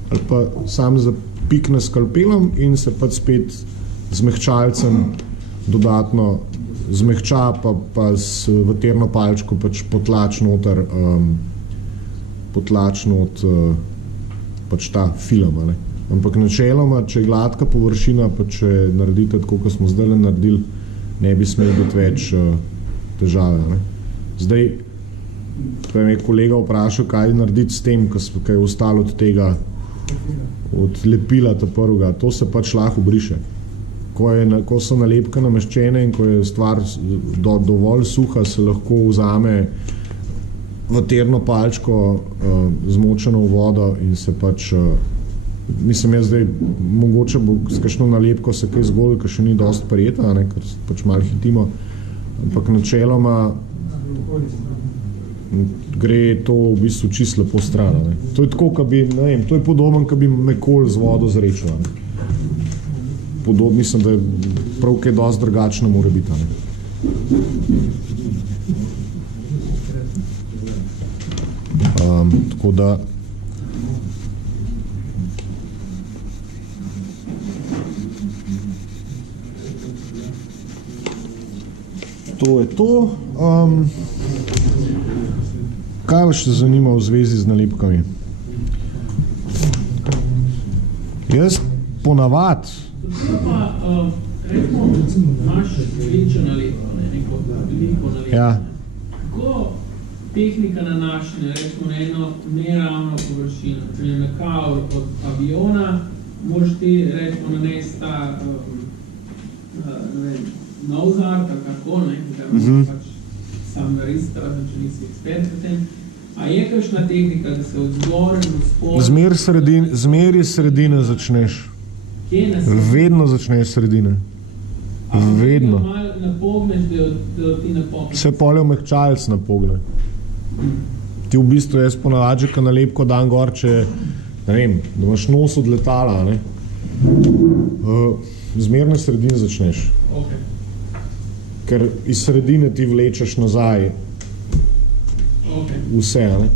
ali pa sam zapikne skalpelom in se pa spet z mehčalcem dodatno zmehča, pa s vaterno palčko pač potlač noter pač ta film. Ampak načeloma, če je gladka površina, pa če naredite tako, kot smo zdaj naredili, ne bi smeli biti več težave. Zdaj, pa me je kolega vprašal, kaj narediti s tem, kaj je ostalo od tega, od lepila ta prvega. To se pač lahko briše. Ko so nalepke nameščene in ko je stvar dovolj suha, se lahko vzame vaterno palčko zmočeno v vodo in se pač, jaz zdaj, mogoče bo s kakšno nalepko se kaj zgolj, ker še ni dosti prijeta, ker pač malo hitimo, ampak načeloma gre to v bistvu čisto lepo stran. Ne. To je tako, to je podoben, ko bi mekol z vodo zrečil. Mislim, da je prav kaj dosti drugačno mora biti. Ne. Tako da to je to. Kaj vas še zanima v zvezi z nalepkami? Jaz ponavad. Recimo, imaš večjo nalepko, neko veliko nalepko. Ja. Kako tehnika nanašanja, recimo na eno neravno površino, če je na kavr od aviona, moraš ti recimo nanesti ta navzar, kako, da pač sam narista, če nisi ekspert v tem. A je kakšna tehnika, da se od zgoraj do spodaj... Zmeri sredine začneš. Kje na sredine? Vedno začneš sredine. Vedno. A malo napogneš, da ti napogneš? Vse polje mehčalc napogne. Ti v bistvu jaz ponavadi, že nalepko dan gor, če, ne vem, da imaš nos od letala, ne? Zmerne sredine začneš. Okay. Ker iz sredine ti vlečeš nazaj vse, ne?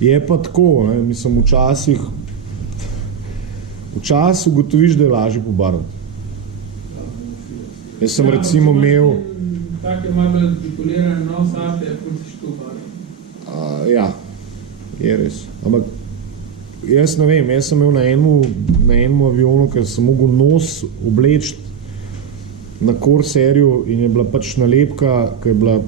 Je pa tako, ne? Mislim, včasih ugotoviš, da je lažje pobarvati. Jaz sem recimo imel... Tak je malo bolj artikuliran, nos arte, je pol težko barvati. Ja, je res. Ampak jaz ne vem, jaz sem imel na enem avionu, ker sem mogel nos obleči na korserju in je bila pač nalepka, ki je bila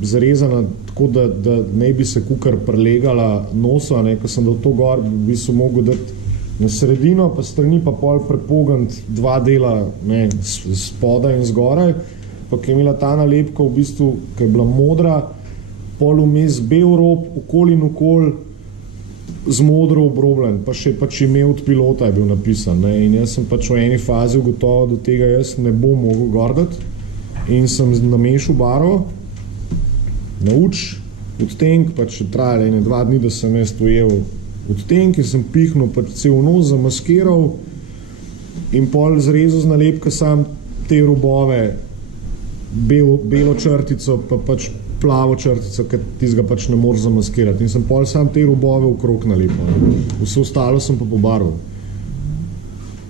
zarezana tako, da ne bi se kukar prelegala nosa, ne, ko sem dal to gor, bi se mogel dati na sredino, pa strani pa pol prepogniti dva dela, ne, spodaj in zgoraj, pa ki je imela ta nalepka v bistvu, ki je bila modra, pol vmes bel rob, okoli in okoli, z modro obrobljen, pa še pač ime od pilota je bil napisan, ne, in jaz sem pač v eni fazi ugotovil, da tega jaz ne bom mogel gordati in sem namešal barvo, odtenk, pač je trajalo 2 dni, da sem jaz ujel odtenk in sem pihnil pač cel nos, zamaskiral in pol zrezal z nalepka sam te robove, belo črtico, pa pač plavo črtico, ker tizga pač ne moreš zamaskirati. In sem pol sam te robove okrog nalepal. Vse ostalo sem pa pobarval.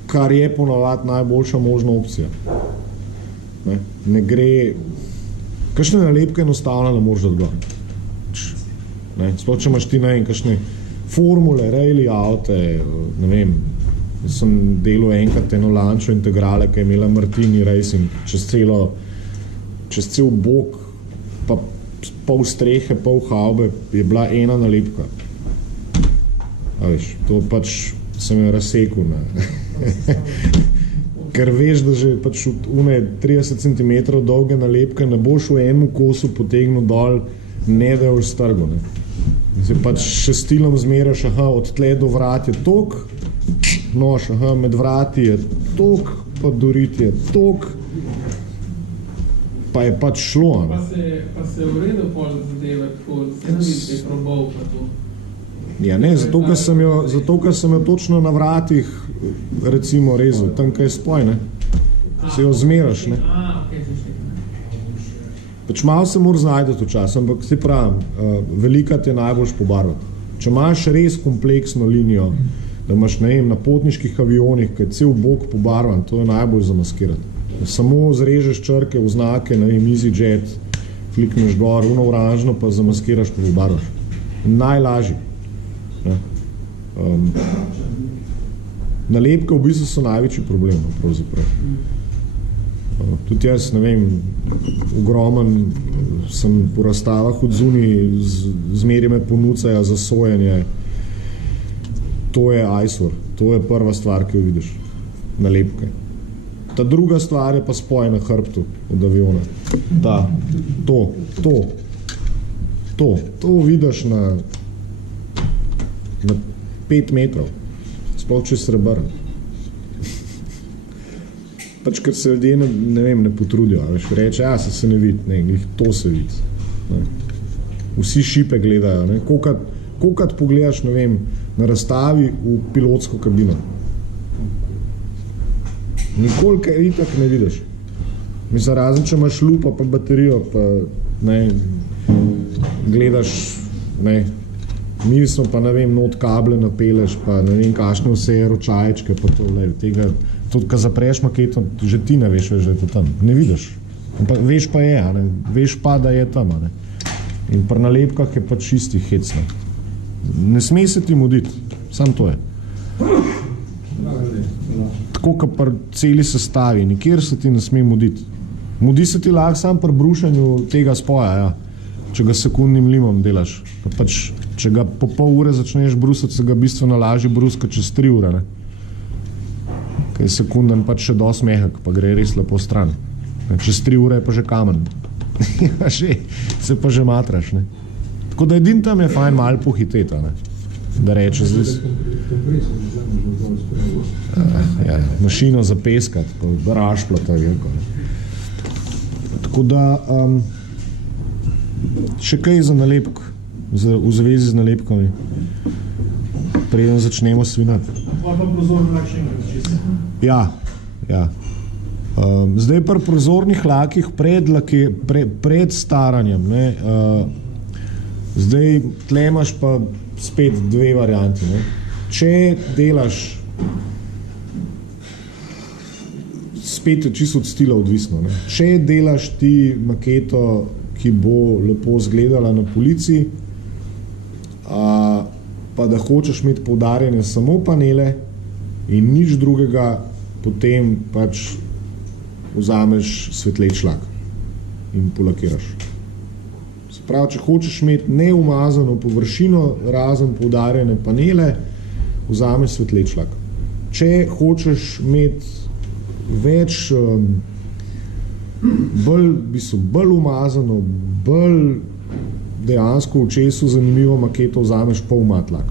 Kar je ponavadi najboljša možna opcija. Ne gre... Kakšne nalepke enostavno ne moreš dati gor. Sploh, če imaš ti, ne vem, kakšne formule, rally avte, ne vem, sem delal enkrat eno lančo integrale, ki je imela Martini Racing čez cel bok, pa pol strehe, pol haube, je bila ena nalepka. A veš, to pač sem jo razsekal, ne. Ker veš, da že pač une 30 cm dolge nalepke ne boš v enem kosu potegnil dol, ne da boš strgal, ne. Se pač šestilom zmeraš, od tle do vrat je tok, nož, med vrati je tok, pa do rit je tok, pa je pač šlo. Pa se v redu pol zadeve tako, se ne bi se probal pa to? Ja, ne, zato, ker sem jo točno na vratih, recimo, rezal, tam, kaj je spoj, ne. Se jo zmeraš, ne. Pač malo se moraš znajdati včasih, ampak se pravim, velika te najboljš pobarvati. Če imaš res kompleksno linijo, da imaš, ne vem, na potniških avionih, ki je cel bok pobarvan, to je najbolj zamaskirati. Samo zrežeš črke, oznake, ne vem, EasyJet, klikneš gor, oranžno pa zamaskiraš, pa pobarvaš. Najlažji. Nalepke v bistvu so največji problem, pravzaprav. Tudi jaz, ne vem, ogromen sem po razstavah od zunaj, zmeri me ponucajo za sojenje. To je eyesore, to je prva stvar, ki jo vidiš, nalepke. Ta druga stvar je pa spoj na hrbtu od aviona. To vidiš na 5 metrov, sploh če srebrn. pač ker se ljudje ne potrudijo, veš, reče, ja, se ne vidi, ne, to se vidi. Ne. Vsi šipe gledajo, ne, kolikrat pogledaš, ne vem, na razstavi v pilotsko kabino. Nikoli kaj itak ne vidiš. Mislim, razen, če imaš lupo pa baterijo, pa ne, gledaš, ne, mi smo pa, ne vem, not kable napeleš, pa ne vem, kakšne vse ročajčke, pa to, le, tega, tudi, ko zapreš maketo, že ti ne veš, da je to tam. Ne vidiš. Pa, veš pa je, ne, veš pa, da je tam, ne. In pri nalepkah je pač čisti hecno. Ne sme se ti muditi, samo to je. Tako, kot pri celi sestavi, nikjer se ti ne sme muditi. Mudi se ti lahko samo pri brušanju tega spoja, ja. Če ga sekundnim limom delaš. Pač, če ga po pol ure začneš brusati, se ga bistveno lažje bruska čez 3 ure, ne. Kaj je sekundan pač še dosti mehak, pa gre res lepo stran. Čez 3 ure je pa že kamen. Se pa že matraš, ne. Tako da edin tam je fajn malo pohiteta, ne. Da reče zdaj... Ja, mašino za peskat, pa rašplata, veliko, ne. Tako da, še kaj za nalepk, v zvezi z nalepkami, preden začnemo svinati. Pa prozorni lak še enkrat čisto. Ja. Zdaj pri prozornih lakih pred staranjem, ne, zdaj tle imaš pa spet dve varianti, ne. Če delaš, spet je čisto od stila odvisno, ne. Če delaš ti maketo, ki bo lepo izgledala na polici, pa da hočeš imeti poudarjene samo panele in nič drugega, potem pač vzameš svetleč lak in polakiraš. Se pravi, če hočeš imeti neumazano površino, razen poudarjene panele, vzameš svetleč lak. Če hočeš imeti več, bolj umazano, bolj dejansko v česu zanimivo maketo, vzameš polmat lak.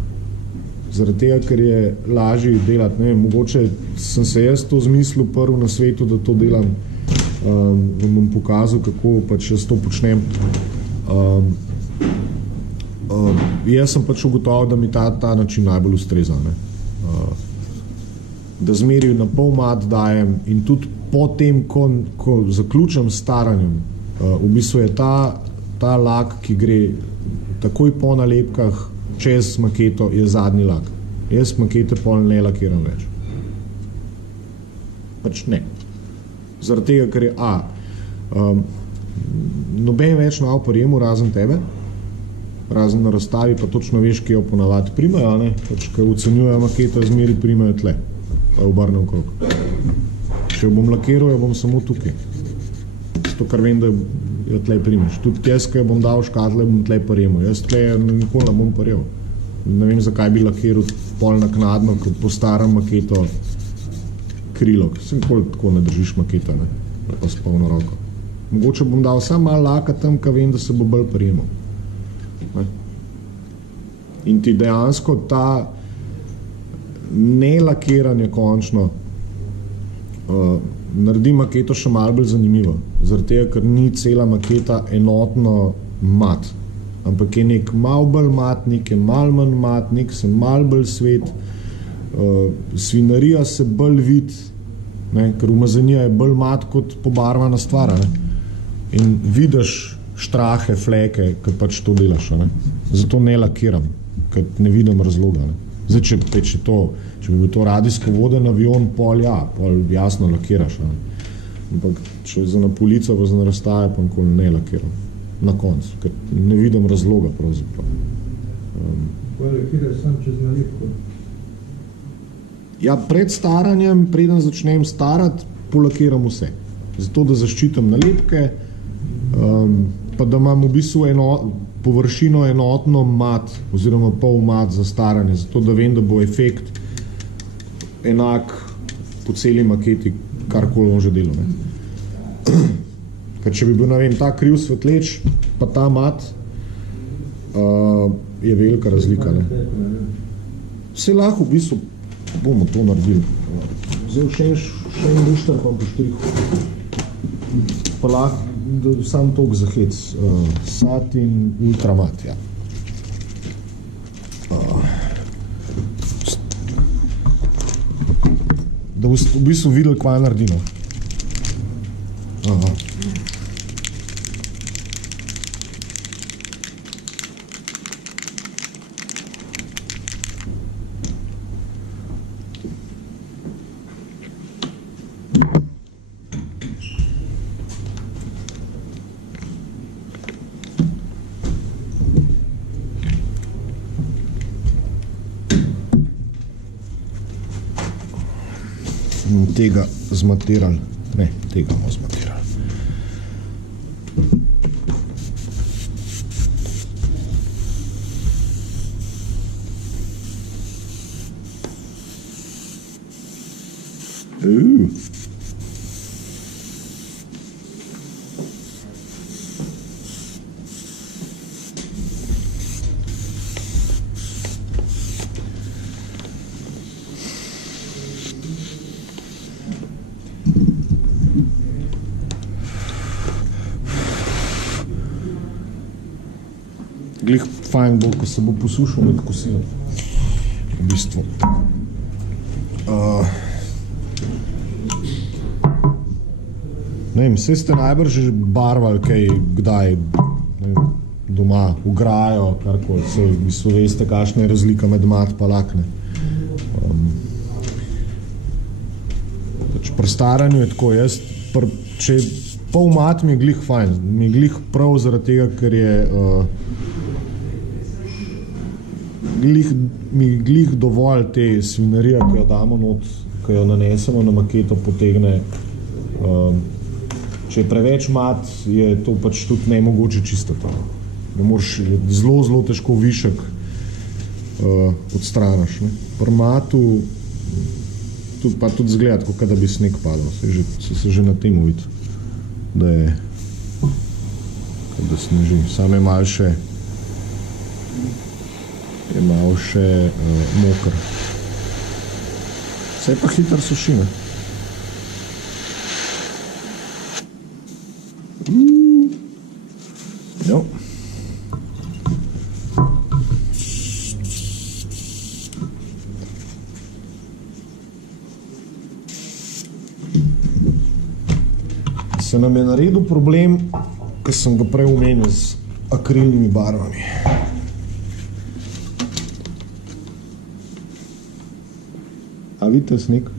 Zaradi tega, ker je lažje delati, ne vem, mogoče sem se jaz to zmislil prvi na svetu, da to delam, vam bom pokazal, kako pač jaz to počnem. Jaz sem pač ugotovil, da mi ta način najbolj ustreza, ne. Da zmeri na pol mat dajem in tudi potem, ko zaključam s staranjem, v bistvu je ta lak, ki gre takoj po nalepkah čez maketo, je zadnji lak. Jaz makete pol ne lakiram več. Pač ne. Zaradi tega, ker je noben več na oprijemu, razen tebe, razen na razstavi, pa točno veš, ki jo ponavadi primajo, ne? Pač, ko ocenjujejo maketo, zmeri primajo tle, pa jo obrnem krog. Če jo bom lakiral, jo bom samo tukaj. Zato, kar vem, da jo tle primeš. Tudi jaz, ko jo bom dal v škatle, bom tle prijemo. Jaz tle nikoli ne bom prijel. Ne vem, zakaj bi lakiral pol naknadno, ko postaram maketo krilo. Se nikoli tako ne držiš maketa, ne? Pa s polno roko. Mogoče bom dal samo malo laka tam, ko vem, da se bo bolj prijemal. In ti dejansko ta nelakiranje končno naredi maketo še malo bolj zanimivo. Zaradi tega, ker ni cela maketa enotno mat, ampak je nek malo bolj mat, nek je malo manj mat, nek se malo bolj svet, svinarija se bolj vid, ne, ker umazanija je bolj mat kot pobarvana stvar, ne. In vidiš štrahe, fleke, ker pač to delaš, ne. Zato ne lakiram, ker ne vidim razloga, ne. Zdaj, če bi bil to radijsko voden avion, pol jasno lakiraš, ne. Ampak, če je za na polico, pa za na razstave, pa nikoli ne lakiram. Na koncu, ker ne vidim razloga, pravzaprav. Ko lakiraš sam čez nalepko? Ja, pred staranjem, preden začnem starati, polakiram vse. Zato, da zaščitim nalepke, pa da imam v bistvu površino enotno mat, oziroma pol mat za staranje, zato da vem, da bo efekt enak po celi maketi, karkoli on že delo, ne. Ker če bi bil, ne vem, ta kriv svetleč, pa ta mat, je velika razlika, ne. Vse lahko v bistvu bomo to naredili. Zdaj Še en luštar pa po štrihu. Pa lahko sam tok za hec. Satin Ultramat, ja. Da v bistvu videli, kva naredi, no. Aha. Tega zmatirali. Ne, tega bomo zmatirali. Glih fajn bo, ko se bo posušil med kosilom. V bistvu. Ne vem, saj ste najbrž že barvali kaj, kdaj, ne vem, doma, ugrajo, karkoli, saj v bistvu veste, kakšna je razlika med mat pa lak, ne. Pri staranju je tako, jaz, če pol mat mi je glih fajn, mi je glih prav zaradi tega, ker je mi glih dovolj te svinarije, ki jo damo not, ki jo nanesemo na maketo, potegne. Če je preveč mat, je to pač tudi nemogoče čistiti. Ne moreš zelo, zelo težko višek odstraniš. Pri matu pa tudi zgleda, kot da bi sneg padal. Se že na tem vidi, da je da sneži. Sam je malo še mokr. Se pa hitro suši, ne? Jo. Se nam je naredil problem, ki sem ga prej omenil z akrilnimi barvami. A vidite sneg?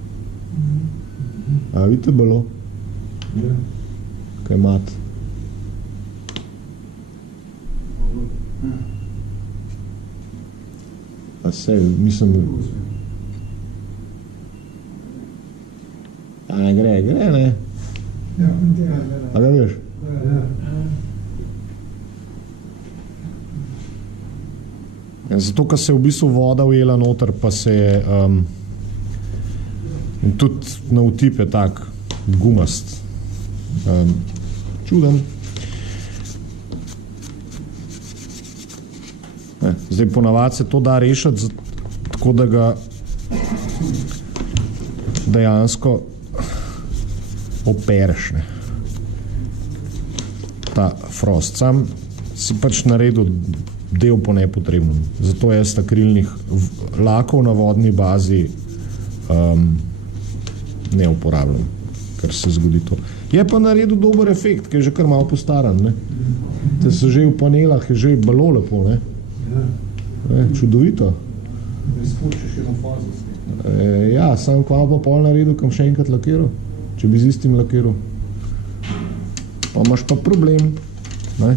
A vidite belo? Ja. Kaj mat? A se, mislim... A ne gre, ne? A ga veš? Ja, zato, ker se je v bistvu voda ujela noter, pa se je... In tudi na vtip je tak gumast. Čuden. Zdaj ponavadi se to da rešiti, tako da ga dejansko opereš. Ne. Ta frost. Sam si pač naredil del po nepotrebnem. Zato jaz akrilnih lakov na vodni bazi ne uporabljam, ker se zgodi to. Je pa naredil dober efekt, ki je že kar malo postaran, ne. Te so že v panelah, je že bilo lepo, ne. Čudovito. Izpuščaš eno fazo s tem. Ja, sam kva pa pol naredil, kam še enkrat lakiral, če bi z istim lakiral. Pa imaš pa problem, ne.